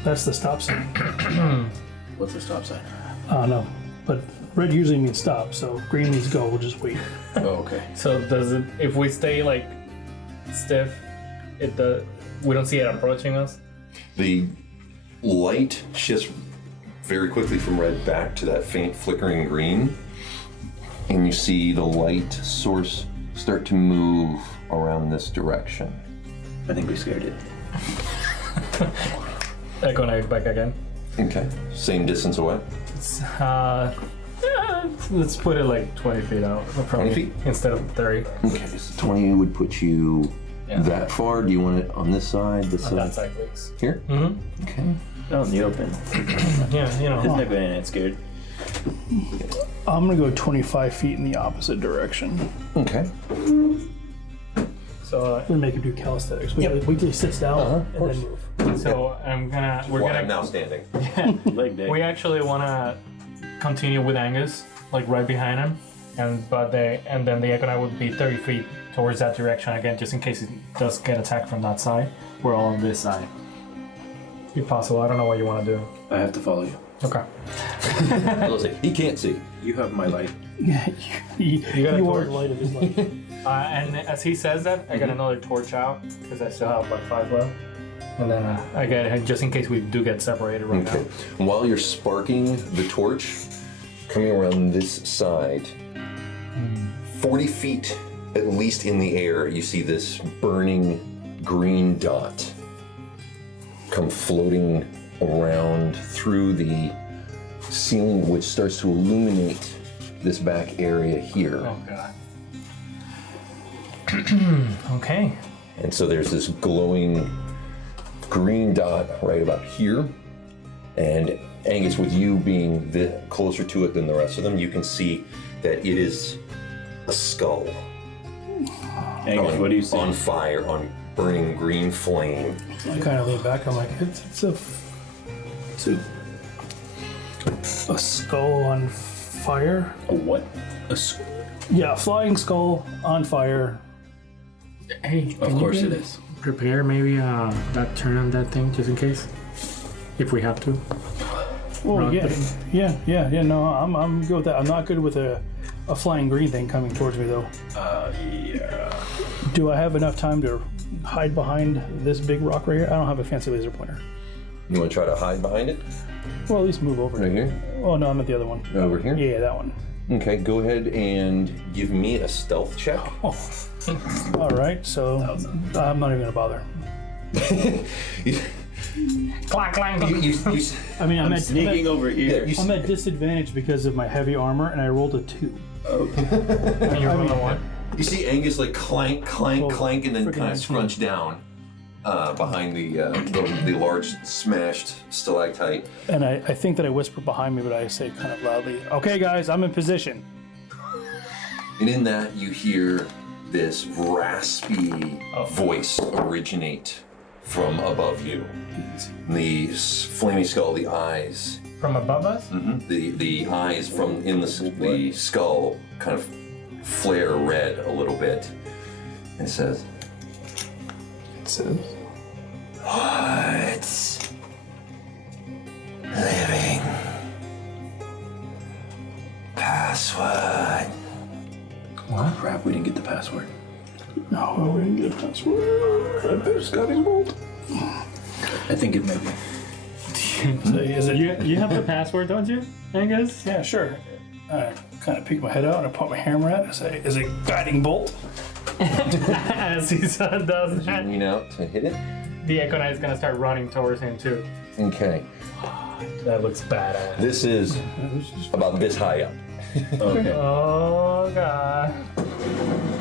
That's the stop sign. What's the stop sign? No, but red usually means stop, so green means go. We'll just wait. Oh, okay. So does it, if we stay, like, stiff, we don't see it approaching us? The light shifts very quickly from red back to that faint flickering green, and you see the light source start to move around this direction. I think we scared it. Aconite back again. Okay. Same distance away? Let's put it like 20 feet out from 20 feet? instead of 30. Okay, so 20 would put you that far. Do you want it on this side, this On side? that side, please. Here? Mm-hmm. Okay. Out in the open. Yeah, you know. Isn't that good and scared? I'm gonna go 25 feet in the opposite direction. Okay. So, I'm gonna make him do calisthenics. Wait till he sits down and then move. so we're Well, gonna. I'm now standing. Leg day. We actually want to continue with Angus, like right behind him, and then the Aconite would be 30 feet towards that direction again, just in case it does get attacked from that side. We're all on this side. If possible, I don't know what you want to do. I have to follow you. Okay. He can't see. You have my light. you got a are torch? the light of his life. And as he says that, I get another torch out because I still have like 5 left, and then I get it just in case we do get separated right Okay. While you're sparking the torch, coming around this side, 40 feet at least in the air, you see this burning green dot come floating around through the ceiling, which starts to illuminate this back area here. now. Oh god. Okay. And so there's this glowing green dot right about here. And Angus, with you being closer to it than the rest of them, you can see that it is a skull. Angus, what do you say? On fire, on burning green flame. I kind of lean back. I'm like, it's a skull on fire. A what? Yeah, a flying skull on fire. Hey, Of course it is. prepare maybe that turn on that thing just in case, if we have to. Well, Right. yeah. No, I'm good with that. I'm not good with a flying green thing coming towards me though. Yeah. Do I have enough time to hide behind this big rock right here? I don't have a fancy laser pointer. You want to try to hide behind it? Well, at least move over. Right here? Oh no, I'm at the other one. Over here? Yeah, that one. Okay, go ahead and give me a stealth check. Oh. All right, so I'm not even gonna bother. Clank, clank. I mean, I'm Sneaking over here. I'm at disadvantage because of my heavy armor, and I rolled a 2. And you're on the one. You see Angus like clank, Well, clank, and then freaking kind of 19. scrunch down behind the large smashed stalactite. And I think that I whisper behind me, but I say kind of loudly, "Okay, guys, I'm in position." And in that, you hear this raspy voice originate from above you. The flaming skull, the eyes, From above us? the eyes from in the skull kind of flare red a little bit, and says, says, What's living? Password. Crap, we didn't get the password. "No, we didn't get a password. I better Scotty's vault." I think it may be. So is it? You have the password, don't you, Angus? Yeah, sure. I kind of peek my head out and I put my hammer at it and say, "Is it guiding bolt?" As he does that, Lean out to hit it. the Echo Knight is gonna start running towards him too. Okay. That looks badass. This is about this high up. Okay. Oh god.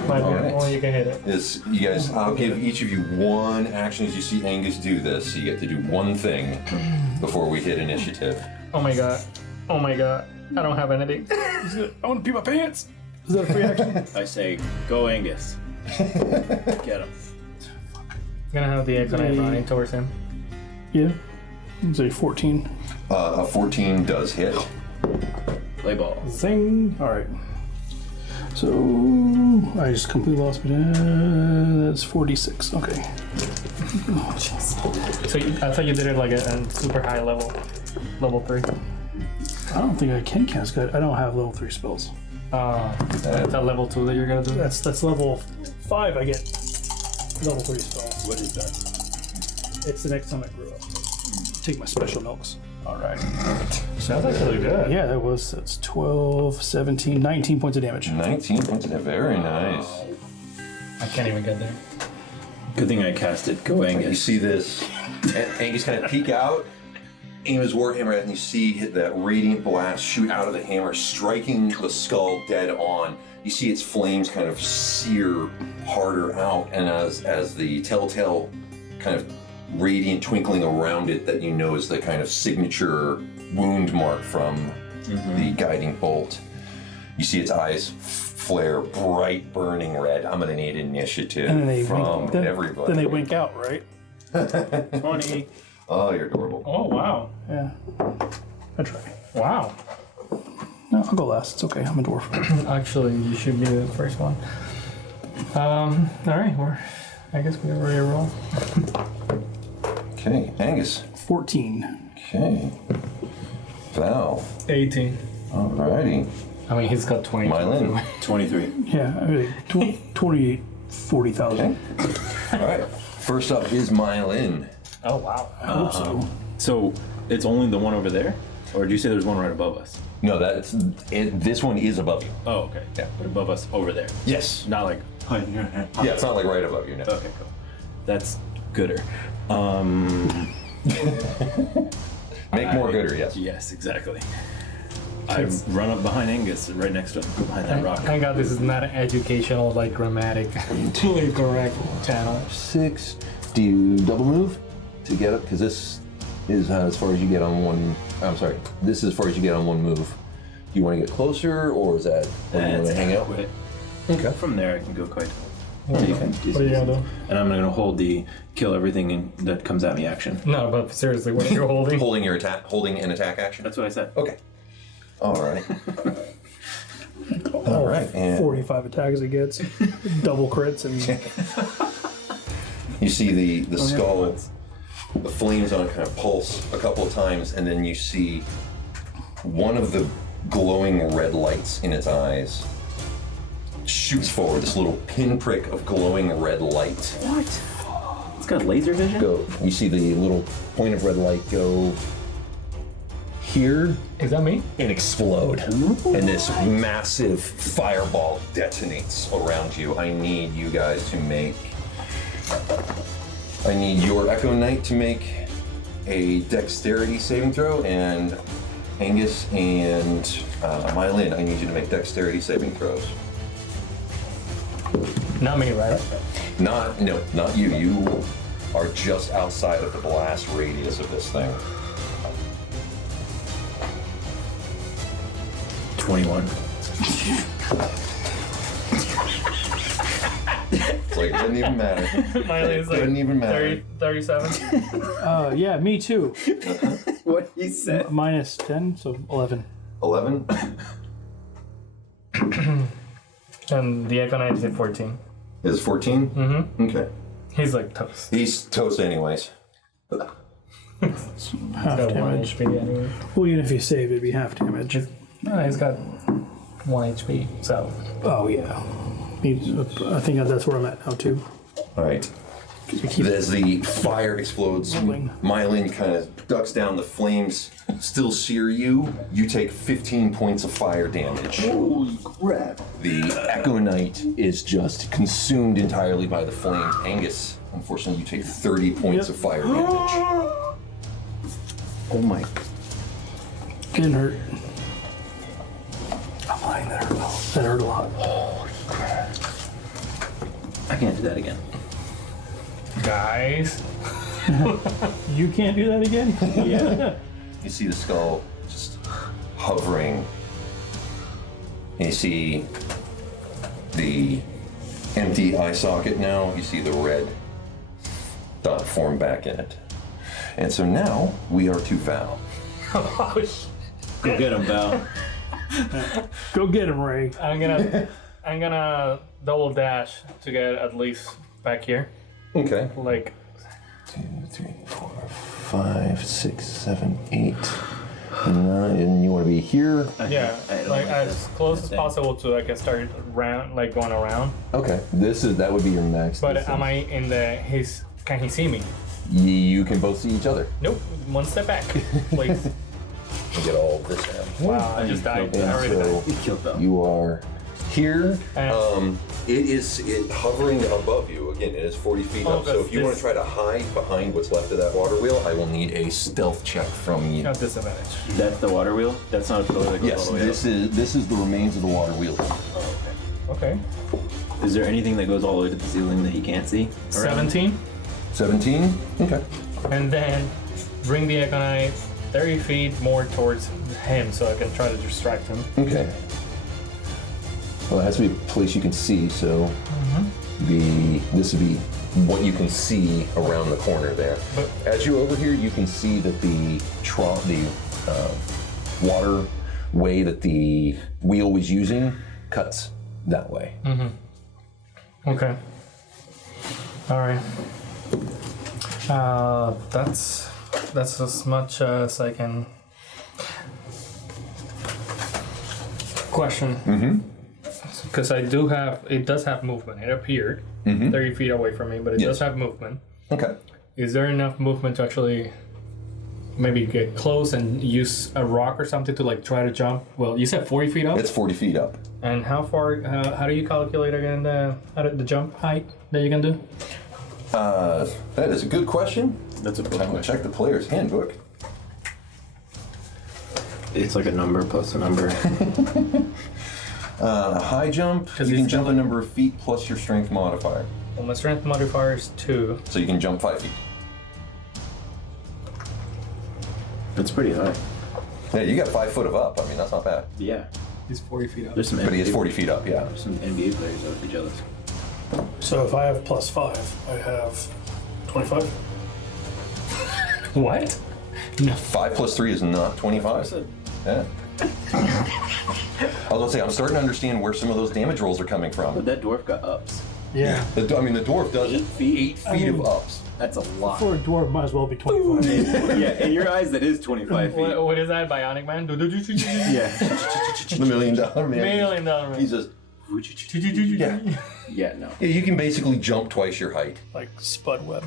Might be Alright. only you can hit it. This, you guys, I'll give each of you one action as you see Angus do this. You get to do one thing before we hit initiative. Oh my god. Oh my god. I don't have anything. I want to pee my pants. Is that a free action? I say, go Angus. Get him. Gonna have the Echo Knight running towards him. Yeah. It's a 14. A 14 does hit. Play ball. Zing. All right. So I just completely lost my. That's 46. Okay. So I thought you did it like a super high level. Level 3. I don't think I can cast guide. I don't have level 3 spells. That's a level 2 that you're gonna do? That's level 5. I get level 3 spells. What is that? It's the next time I grow up. Take my special milks. All right. Sounds actually good. Yeah, that's 12, 17, 19 points of damage. 19 points of damage. Very nice. I can't even get there. Good thing I cast it. Go You Angus. see this, Angus kind of peek out, aim his warhammer at it, and you see that radiant blast shoot out of the hammer, striking the skull dead on. You see its flames kind of sear harder out, and as the telltale kind of radiant twinkling around it that you know is the kind of signature wound mark from the guiding bolt. You see its eyes flare bright burning red. I'm gonna need initiative And then they from wink, everybody. then they wink out, right? 20. Oh, you're adorable. Oh wow. Yeah. I try. Wow. No, I'll go last. It's okay. I'm a dwarf. Actually, you should be the first one. Alright, I guess we're ready to roll. Okay, Angus. 14. Okay. Val. 18. Alrighty. I mean, he's got 20. Meilin. 23. Yeah, I mean, 28, 40,000. Okay. Alright. First up is Meilin. Oh wow. I hope so. So it's only the one over there? Or did you say there's one right above us? No, that's it, this one is above you. Oh, okay. Yeah. But above us over there. Yes. Not like. Yeah, it's not like right above you. No. Okay, cool. That's gooder. Make more gooder, yes. Yes, exactly. I run up behind Angus, right next to him, behind that rock. Thank God this is not an educational, like, grammatic, totally correct channel. 6. Do you double move to get up? Because this is as far as you get on one. I'm sorry. This is as far as you get on one move. Do you want to get closer, or is that where you want to hang out? Quit. Okay. From there, I can go quite. What are you gonna do? And I'm gonna hold the kill everything that comes at me action. No, but seriously, what are you holding? Holding an attack action. That's what I said. Okay. All right. All right. And 45 attacks it gets. Double crits and you see the skull, the flames on it kind of pulse a couple of times, and then you see one of the glowing red lights in its eyes shoots forward. This little pinprick of glowing red light. What? It's got laser vision? Go. You see the little point of red light go here Is that me? and explode. And this massive fireball detonates around you. I need you guys to make... I need your Echo Knight to make a dexterity saving throw, and Angus and Meilin, I need you to make dexterity saving throws. Not me, right? Not you. You are just outside of the blast radius of this thing. 21. It's like, it doesn't even matter. Miley's like Doesn't even matter. 37. yeah, me too. What he said? Minus 10, so 11. 11? And the Echo Knight is at 14. Is 14? Mm-hmm. Okay. He's like toast. He's toast anyways. Half Got 1 damage. HP anyway. Well, even if you save, it'd be half damage. No, he's got 1 HP, so. Oh, yeah. I think that's where I'm at now, too. All right. Keep As the fire explodes, Rolling. Meilin kind of ducks down. The flames still sear you. You take 15 points of fire damage. Holy crap. The Echo Knight is just consumed entirely by the flames. Angus, unfortunately, you take 30 points of fire damage. Oh my. Getting hurt. I'm lying, that hurt. That hurt a lot. I can't do that again. Guys. You can't do that again? Yeah. You see the skull just hovering. And you see the empty eye socket now. You see the red dot form back in it. And so now we are to Val. Oh, shit. Go get him, Val. Go get him, Ray. I'm gonna double dash to get at least back here. Okay. Like, 2, 3, 4, 5, 6, 7, 8, 9. And you want to be here? yeah, I don't like like as this. close as Thing. possible to I can start round, like going around. Okay. That would be your max. But distance. am I in the can he see me? You can both see each other. Nope. 1 step back, please. And get all this out. Wow, I just died. I And already died. so He killed Val. you are here. And- It is hovering above you. Again, it is 40 feet Oh, up. So that's if you want this- to try to hide behind what's left of that water wheel, I will need a stealth check from you. Got disadvantage. That's the water wheel? That's not a pillar that goes Yes, all the way this is the remains of the water wheel. up? Oh, okay. Okay. Is there anything that goes all the way to the ceiling that he can't see? around? 17, 17. Okay. and then bring the Econite 30 feet more towards him so I can try to distract him. Okay. Well, it has to be a place you can see. So this would be what you can see around the corner there. But- As you're over here, you can see that the water way that the wheel was using cuts that way. Okay. All right. That's as much as I can. Question. Because it does have movement. It appeared 30 feet away from me, but it does Yes. have movement. Okay. Is there enough movement to actually maybe get close and use a rock or something to like try to jump? Well, you said 40 feet up. It's 40 feet up. And how far? How do you calculate again the jump height that you can do? That is a good question. That's a book I'm gonna question. check the player's handbook. It's like a number plus a number. High jump, you can he's jump a number of feet plus your strength modifier. Well, my strength modifier is 2. So you can jump 5 feet. That's pretty high. Yeah, you got 5 foot of up. I mean, that's not bad. Yeah. He's 40 feet up. There's some But he is NBA 40 feet up, yeah. Some NBA players that would be jealous. So if I have +5, I have 25. What? 5 plus 3 is not 25. Yeah. I was gonna say, I'm starting to understand where some of those damage rolls are coming But from. that dwarf got ups. Yeah. The dwarf does 8 feet mean- of ups. That's a lot. For a dwarf, might as well be 25. Yeah, in your eyes, that is 25 feet. What is that? Bionic Man? Yeah. The $1 million man. $1 million man. He's just, Yeah. Yeah, no. yeah, you can basically jump twice your height. Like Spud Web.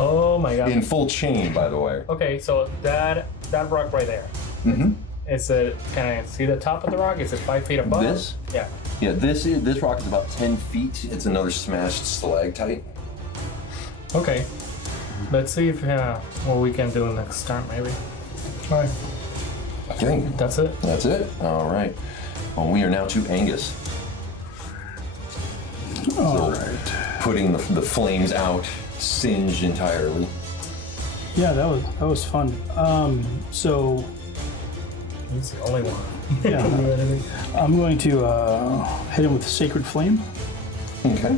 Oh my god. In full chain, by the way. Okay, so that rock right there. Mm-hmm. Can I see the top of the rock? Is it 5 feet above? This? Yeah. Yeah, this rock is about 10 feet. It's another smashed stalactite. Okay. Let's see if what we can do next turn, maybe. All right. Okay, That's it. that's it. All right. Well, we are now to Angus. All right. Putting the flames out, singed entirely. Yeah, that was fun. So He's the only one. yeah, I'm going to hit him with Sacred Flame. Okay.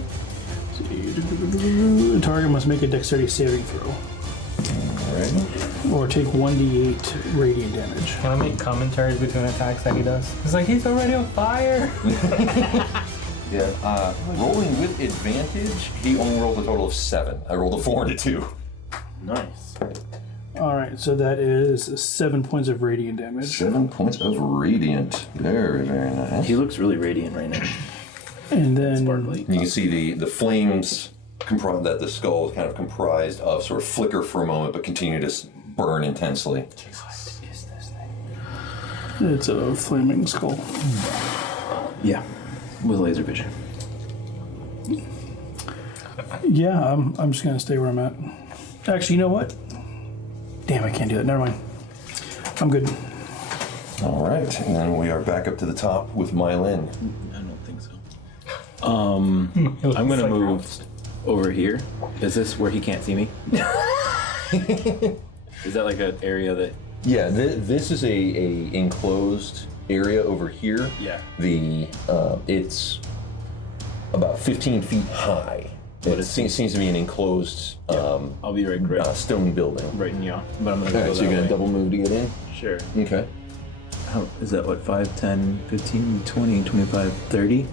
The target must make a dexterity saving throw, All right. or take 1d8 radiant damage. Can I make commentaries between attacks that he does? It's like he's already on fire. Yeah. Rolling with advantage, he only rolled a total of 7. I rolled a 4 and a 2. Nice. All right, so that is 7 points of radiant damage. 7 points of radiant. Very, very nice. He looks really radiant right now. And then Sparkly. You can see the flames that the skull is kind of comprised of sort of flicker for a moment, but continue to burn intensely. it's a flaming skull. Yeah, with laser vision. Yeah, I'm just gonna stay where I'm at. Actually, you know what? Damn, I can't do that. Never mind. I'm good. All right, and then we are back up to the top with Meilin. I don't think so. I'm gonna move over here. Is this where he can't see me? Is that like an area that? Yeah, this is a enclosed area over here. Yeah. It's about 15 feet high. It seems to be an enclosed I'll be right stone building. right in y'all. But I'm gonna All go right, so you're that gonna way. double move to get in? Sure. Okay. How is that? What? 5, 10, 15, 20, 25, 30?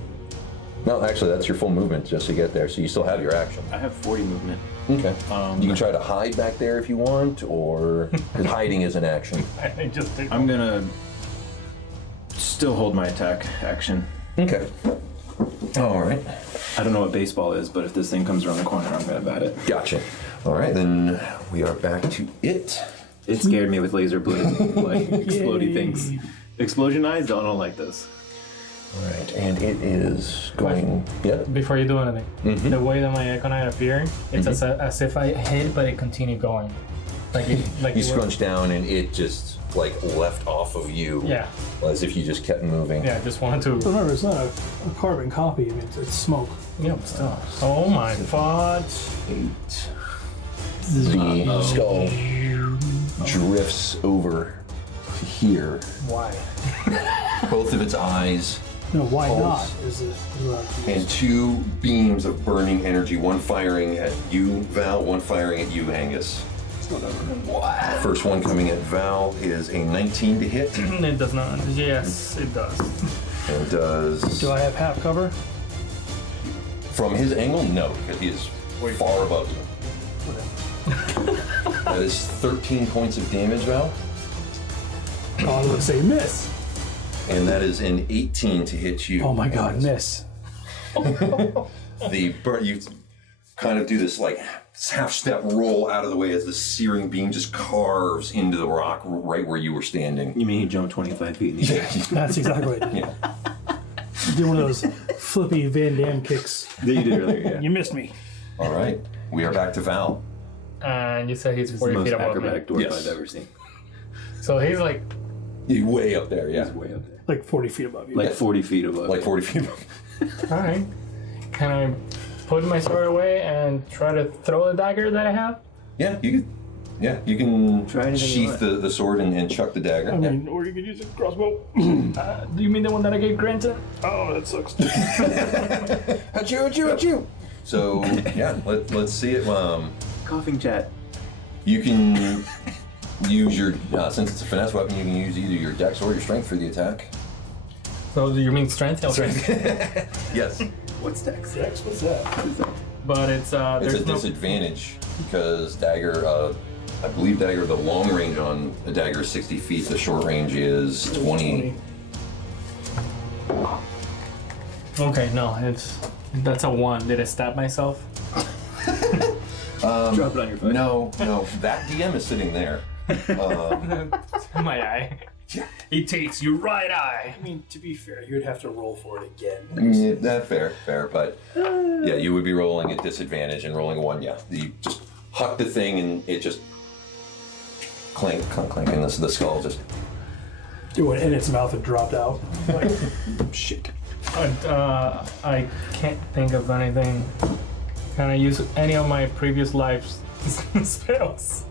No, actually, that's your full movement just to get there, so you still have your action. I have 40 movement. Okay. You can try to hide back there if you want, or 'cause hiding is an action. I just did. I'm gonna still hold my attack action. Okay. All right. I don't know what baseball is, but if this thing comes around the corner, I'm gonna bat it. Gotcha. All right, then we are back to it. It scared me with laser blue, like explodey things. Explosion eyes? I don't like this. All right, and it is going. Yeah. Before you do anything, the way that my Econite appeared, it's as if I hit, but it continued going. Like You it was- scrunch down, and it just like left off of you. Yeah, As if you just kept moving. yeah. Just wanted to. Remember, it's not a carbon copy. I mean, it's smoke. Yeah, but still. Oh my fudge! 8. The skull drifts over to here. Why? Both of its eyes No, why Pulse. not? Is what I and 2 beams of burning energy, one firing at you, Val, one firing at you, Angus. First one coming at Val is a 19 to hit. It does not. Yes, it does. And does. Do I have half cover? From his angle, no, because he is far above you. That is 13 points of damage, Val. Oh, I would say miss. And that is an 18 to hit you. Oh my god, Angus. miss. You kind of do this like half-step roll out of the way as the searing beam just carves into the rock right where you were standing. You mean he jumped 25 feet in the air? That's exactly it. Yeah. Do one of those flippy Van Damme kicks. That you did earlier, yeah. You missed me. All right, we are back to Val. And you said he's It's the 40 most feet above me. acrobatic dwarf Yes. I've ever seen. So he's like, You're way up there, yeah. He's way up there. Like 40 feet above you. Like 40 feet above. Like 40 feet. all right. Can I put my sword away and try to throw the dagger that I have? Yeah, you can. Yeah, you can Try anything you sheath want. the sword and chuck the dagger. I mean, or you could use a crossbow. Do you mean the one that I gave Granton? Oh, that sucks. Achoo. So yeah, let's see it. Coughing chat. You can use your since it's a finesse weapon, you can use either your dex or your strength for the attack. So do you mean strength? Okay. Yes, What's Dex? Dex, what's that? But it's it's a there's no. disadvantage because dagger. I believe dagger. The long range on a dagger is 60 feet. The short range is 20. Okay, no, that's a 1. Did I stab myself? Drop it on your foot. No, that DM is sitting there. My eye. It takes your right eye. I mean, to be fair, you would have to roll for it again. Yeah, that fair, but yeah, you would be rolling at disadvantage and rolling a 1. Yeah, you just huck the thing and it just clank, and the skull just. It went in its mouth and dropped out. Like, shit. I can't think of anything. Can I use any of my previous lives spells?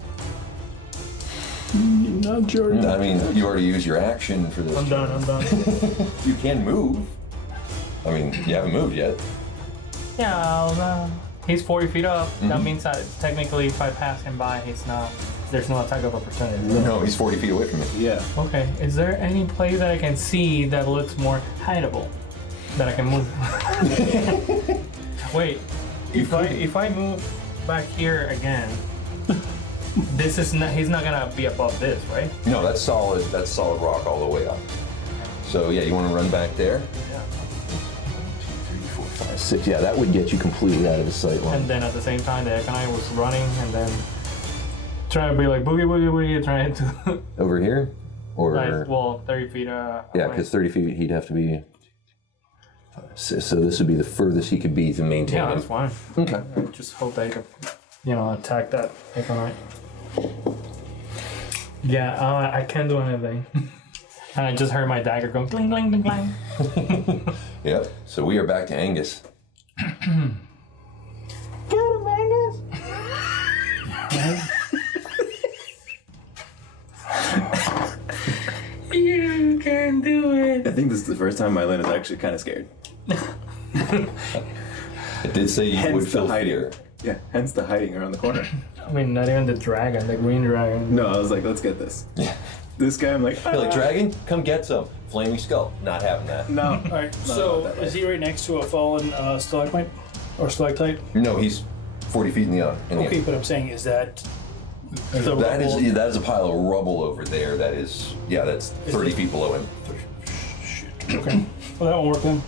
Not Jordan. I mean, you already used your action for this. I'm done. You can move. I mean, you haven't moved yet. Yeah, he's 40 feet up. That means that technically if I pass him by, there's no attack of opportunity. No, he's 40 feet away from you. Yeah. Okay, is there any place that I can see that looks more hideable? Then I can move. Wait, if I move back here again, this is not. He's not gonna be above this, right? No, that's solid. That's solid rock all the way up. So yeah, you want to run back there? Yeah. 5, 6. Yeah, that would get you completely out of the sight line. And then at the same time, the Econite was running, and then trying to be like boogie, boogie, boogie, trying to. Over here, or Like, well, 30 feet. yeah, away. because 30 feet he'd have to be. So this would be the furthest he could be to maintain. Yeah, it. that's fine. Okay. I just hope that he could, attack that Econite. Yeah, I can't do anything. And I just heard my dagger going cling, cling, cling, cling. Yep. So we are back to Angus. Get him, Angus! You can do it. I think this is the first time Meilin is actually kind of scared. It did say you Hence would the feel hiding. fear. Yeah, hence the hiding around the corner. I mean, not even the dragon, the green dragon. No, I was like, let's get this. Yeah. This guy, I'm like, You're like, dragon, come get some. Flaming skull, not having that. no. All right. So is he right next to a fallen stalagmite or stalactite? No, he's 40 feet in the air. Okay, but I'm saying is that the That rubble- is a pile of rubble over there. That is, yeah, that's 30 feet below him. Okay. Well, that won't work then.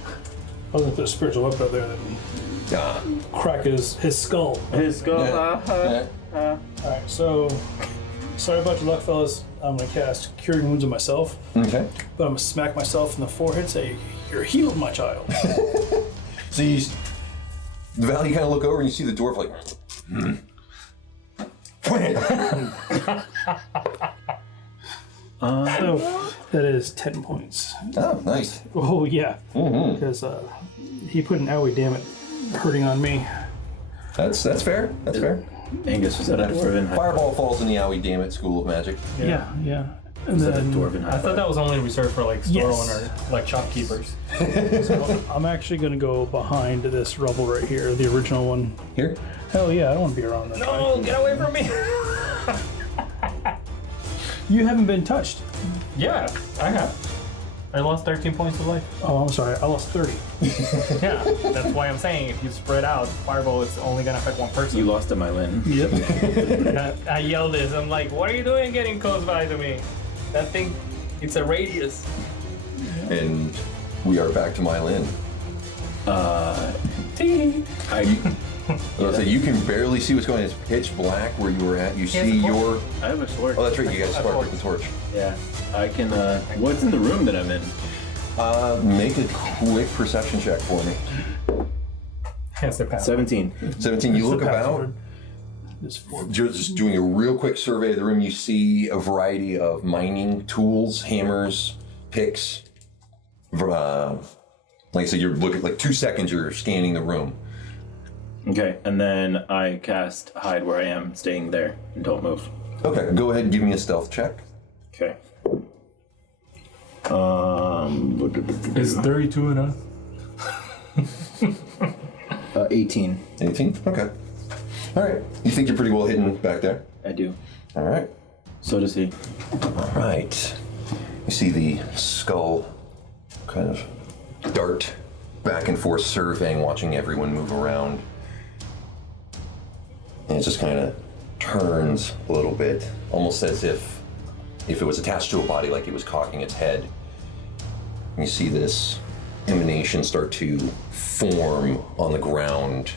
I was gonna put a spiritual weapon up there that Yeah. crack his skull. His skull. Yeah. All right. So sorry about your luck, fellas. I'm gonna cast Curing Wounds on myself, Okay. but I'm gonna smack myself in the forehead. Say, "You're healed, my child." So Val, you kind of look over and you see the dwarf like, So that is 10 points. oh, nice. Oh yeah, because he put an owie, damn it, hurting on me. That's fair. That's fair. Angus, was that a dwarven high? Fireball falls in the Owie Damn It School of Magic. Yeah. And Was that a then dwarven high I thought that was only reserved for like store owner, like shopkeepers. so I'm actually gonna go behind this rubble right here, the original one. Here? Hell yeah, I don't want to be around that. No, get away from me! You haven't been touched. Yeah, I have. I lost 13 points of life. Oh, I'm sorry, I lost 30. Yeah, that's why I'm saying if you spread out, fireball is only gonna affect one person. You lost to Meilin. Yep. I yelled this. I'm like, what are you doing getting close by to me? That thing, it's a radius. And we are back to Meilin. I I'll say you can barely see what's going on. It's pitch black where you were at. You has see a torch. your. I have a sword. Oh, that's right. You guys sparked with the torch. Yeah. I can. What's in the room that I'm in? Make a quick perception check for me. Yes, they're past. 17. 17. You look about. Password. This four. You're just doing a real quick survey of the room. You see a variety of mining tools, hammers, picks. Like I said, you're looking like 2 seconds. You're scanning the room. Okay, and then I cast hide where I am, staying there and don't move. Okay, go ahead and give me a stealth check. Okay. Is 32 enough? 18. 18. Okay. All right. You think you're pretty well hidden back there? I do. All right. So does he. All right. You see the skull kind of dart back and forth, surveying, watching everyone move around. And it just kind of turns a little bit, almost as if it was attached to a body, like it was cocking its head. And you see this emanation start to form on the ground.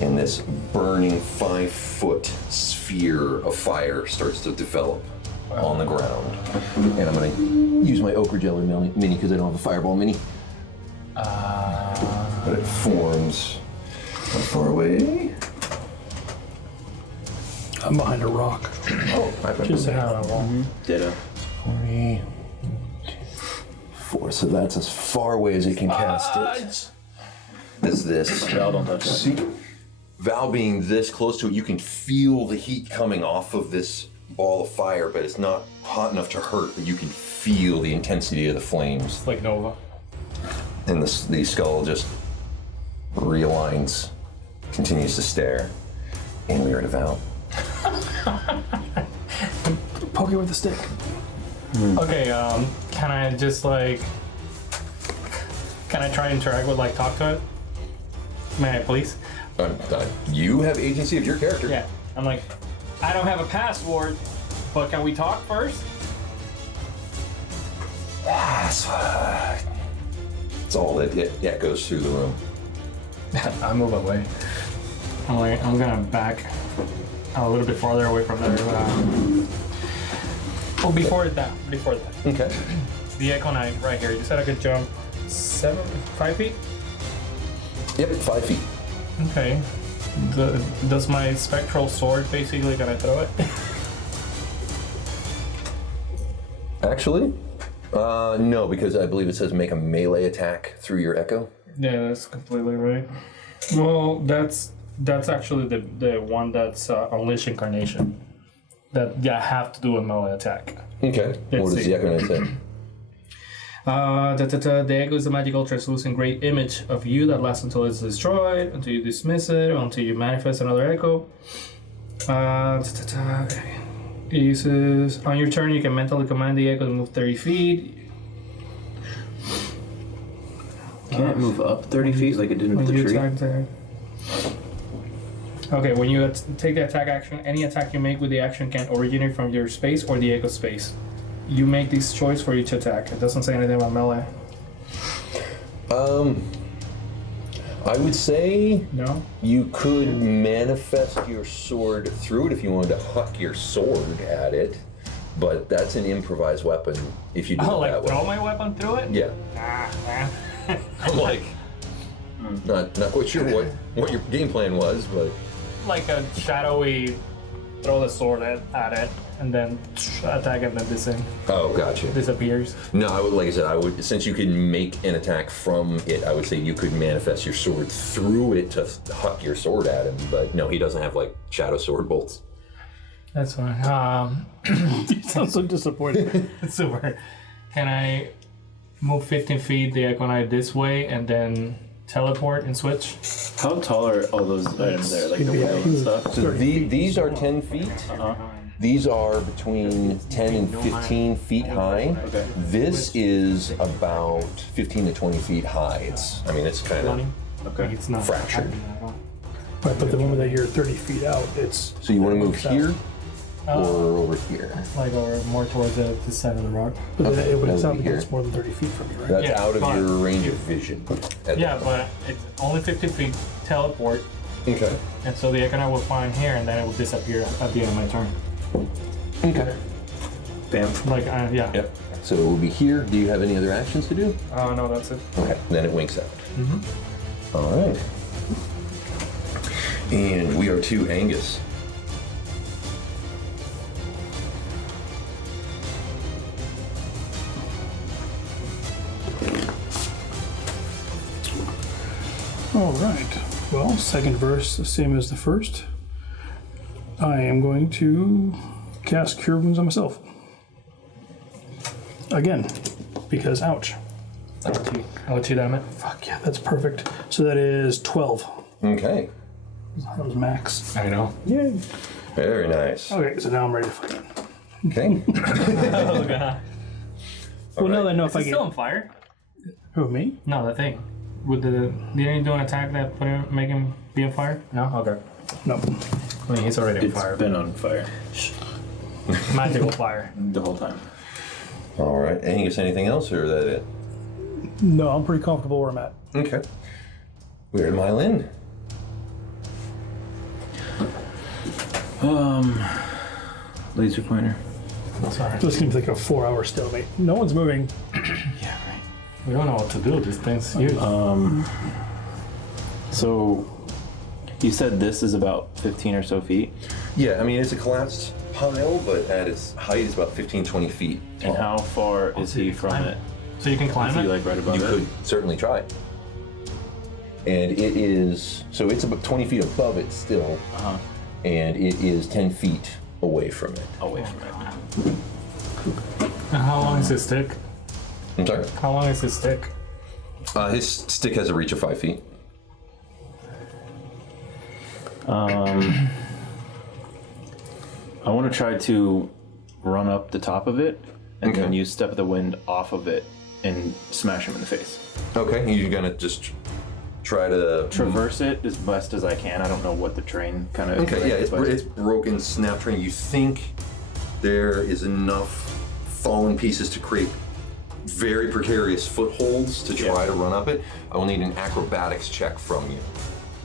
And this burning 5-foot sphere of fire starts to develop on the ground. And I'm going to use my Ochre Jelly mini because I don't have a Fireball mini. But it forms. How far away? I'm behind a rock. Oh, I found Just it. Ditto. 3, 4. So that's as far away as it can cast it. Is this. Val, don't touch it. See, Val being this close to it, you can feel the heat coming off of this ball of fire, but it's not hot enough to hurt, but you can feel the intensity of the flames. It's like Nova. And the skull just realigns, continues to stare, and we are to Val. Poke it with a stick. Okay, can I just like Can I try and interact with, like, talk to it? May I please? You have agency of your character. Yeah. I'm like, I don't have a password, but can we talk first? Password. It's all that goes through the room. I move away. I'm like, I'm gonna back a little bit farther away from there. Before that. Okay. The Echo Knight right here. You said I could jump 5 feet? Yep, 5 feet. Okay. Does my spectral sword basically, can I throw it? Actually, no, because I believe it says make a melee attack through your echo. Yeah, that's completely right. Well, that's actually the one that's Unleash Incarnation. That I have to do a melee attack. Okay. What does the echo knight say? The echo is a magical translucent great image of you that lasts until it's destroyed, until you dismiss it, or until you manifest another echo. It uses, on your turn, you can mentally command the echo to move 30 feet. Can it move up 30 feet like it did with the tree? Okay, when you take the attack action, any attack you make with the action can originate from your space or the echo space. You make this choice for each attack. It doesn't say anything about melee. I would say No? you could manifest your sword through it if you wanted to huck your sword at it, but that's an improvised weapon if you do Oh, it like that throw way. my weapon through it? Yeah. Nah, man. I'm like, not quite sure what your game plan was, but Like a shadowy, throw the sword at it, and then attack it, and then this thing oh, gotcha. disappears. No, like I said, I would, since you can make an attack from it, I would say you could manifest your sword through it to huck your sword at him. But no, he doesn't have like shadow sword bolts. That's fine. You sound so disappointed. Super. Can I move 15 feet the Echo Knight this way and then teleport and switch? How tall are all those items there? Like the wheel and stuff? So these are 10 feet. These are between 10 and 15 feet high. Okay. This is about 15 to 20 feet high. It's kind of Okay. It's not fractured. Right, but the moment that you're 30 feet out, it's So you want to move here or over here? Like, or more towards this side of the rock. but then it would that would sound be like here. it's more than 30 feet from you, right? That's Yeah, out of fine. your range of vision. Yeah, but it's only 50 feet teleport, Okay. and so the Echo Knight will find here, and then it will disappear at the end of my turn. Okay. Bam. Like, yeah. Yep. So it will be here. Do you have any other actions to do? No, that's it. Okay. Then it winks out. All right. And we are to Angus. All right. Well, second verse, the same as the first. I am going to cast Cure Wounds on myself. Again, because ouch. Ouchie, damn it. Fuck yeah, that's perfect. So that is 12. Okay. That was max. I know. Yay. Very nice. Okay, so now I'm ready to fight. Okay. Oh, God. Well, now that I know if I Is it get... still on fire? Who, me? No, that thing. With the... Didn't you do an attack that make him be on fire? No? Okay. No. I mean, he's already on It's fire. been on fire Magical fire. the whole time. All right. Angus, anything else, or is that it? No, I'm pretty comfortable where I'm at. Okay. We're in Meilin. Laser pointer. Sorry. This seems like a 4-hour stalemate. No one's moving. Yeah, right. We don't know what to do. This thing's huge. So, you said this is about 15 or so feet. Yeah, I mean, it's a collapsed pile, but at its height, it's about 15, 20 feet. And how far is he from it? So you can climb Is he it? like right above You it? could certainly try. And it is, so it's about 20 feet above it still, and it is 10 feet away from it. Away from it. And how long is his stick? I'm sorry. How long is his stick? His stick has a reach of 5 feet. I want to try to run up the top of it and then Okay. use Step of the Wind off of it and smash him in the face. Okay, you're gonna just try to Traverse it as best as I can. I don't know what the terrain kind of. Okay, yeah, it's broken, snap terrain. You think there is enough fallen pieces to create very precarious footholds to try to run up it. I will need an acrobatics check from you.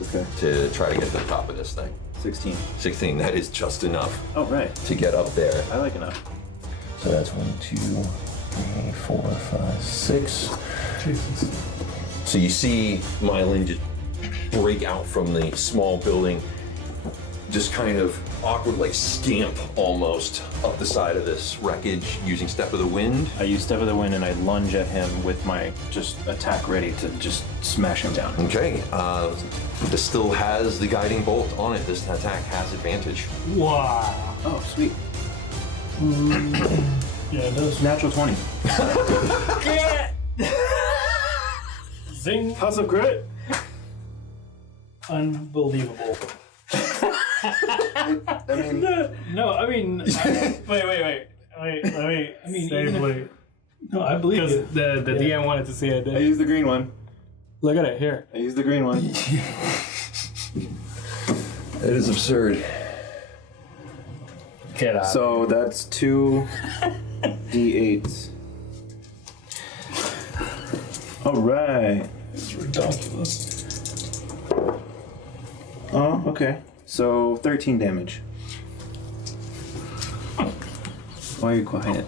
Okay. To try to get to the top of this thing. 16. 16, that is just enough. Oh, right. To get up there. I like enough. So that's 1, 2, 3, 4, 5, 6. Jesus. So you see Meilin just break out from the small building, just kind of awkward, like scamp almost up the side of this wreckage using Step of the Wind. I use Step of the Wind and I lunge at him with my just attack ready to just smash him down. Okay, this still has the guiding bolt on it. This attack has advantage. Wow. Oh, sweet. Yeah, it does. Natural 20. Zing! House of Grit. Unbelievable. I mean, No, I mean, wait. I mean, Safely. no, I believe Because it. the DM wanted to see it. I used the green one. Look at it here. I used the green one. it is absurd. Get out. So that's 2 d8s. All right. It's ridiculous. Oh, okay. So 13 damage. Why are you quiet?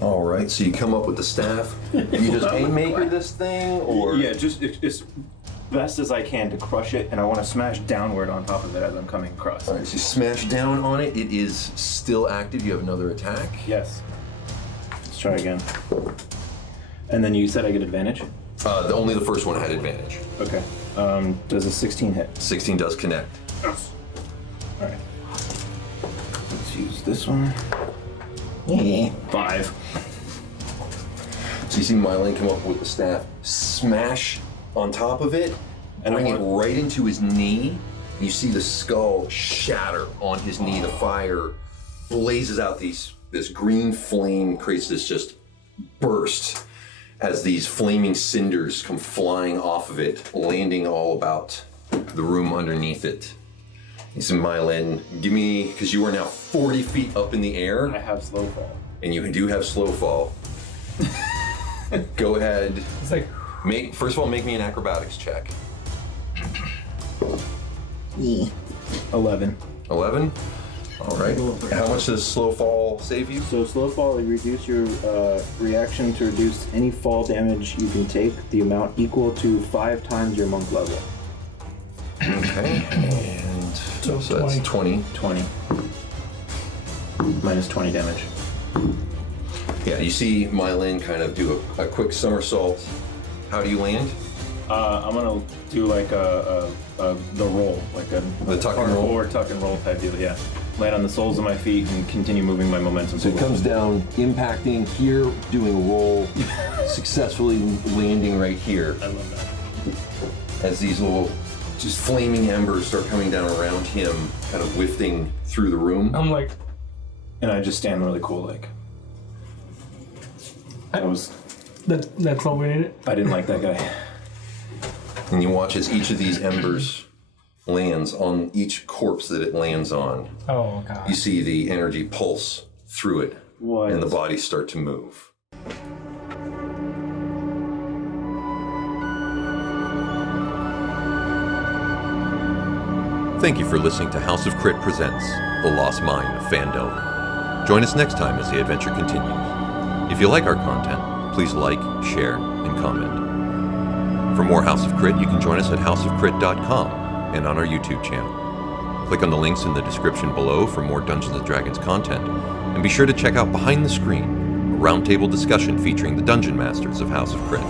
All right, so you come up with the staff. You just haymaker this thing, or Yeah, just as best as I can to crush it, and I want to smash downward on top of it as I'm coming across. All right, so you smash down on it. It is still active. You have another attack. Yes. Let's try again. And then you said I get advantage? Only the first one had advantage. Okay. Does a 16 hit? 16 does connect. Yes. All right. Let's use this one. 5. So you see Meilin come up with the staff, smash on top of it, and bring it right into his knee. You see the skull shatter on his knee. The fire blazes out this green flame, creates this just burst as these flaming cinders come flying off of it, landing all about the room underneath it. You see Meilin, give me, because you are now 40 feet up in the air. I have slow fall. And you do have slow fall. Go ahead. It's like, First of all, make me an acrobatics check. 11. 11. All right. How much does slow fall save you? So slow fall, you reduce your reaction to reduce any fall damage you can take, the amount equal to 5 times your monk level. Okay. And so that's 20. 20. Minus 20 damage. Yeah, you see Meilin kind of do a quick somersault. How do you land? I'm gonna do like the roll, like The tuck and roll? Or tuck and roll type deal, yeah. Land on the soles of my feet and continue moving my momentum. So it comes down, impacting here, doing a roll, successfully landing right here. I love that. As these little just flaming embers start coming down around him, kind of wafting through the room. I'm like, And I just stand really cool, like. that's all we needed. I didn't like that guy. And you watch as each of these embers lands on each corpse that it lands on. Oh god. You see the energy pulse through it, What? and the bodies start to move. Thank you for listening to House of Crit presents The Lost Mine of Phandelver. Join us next time as the adventure continues. If you like our content, please like, share, and comment. For more House of Crit, you can join us at houseofcrit.com and on our YouTube channel. Click on the links in the description below for more Dungeons & Dragons content, and be sure to check out Behind the Screen, a roundtable discussion featuring the Dungeon Masters of House of Crit.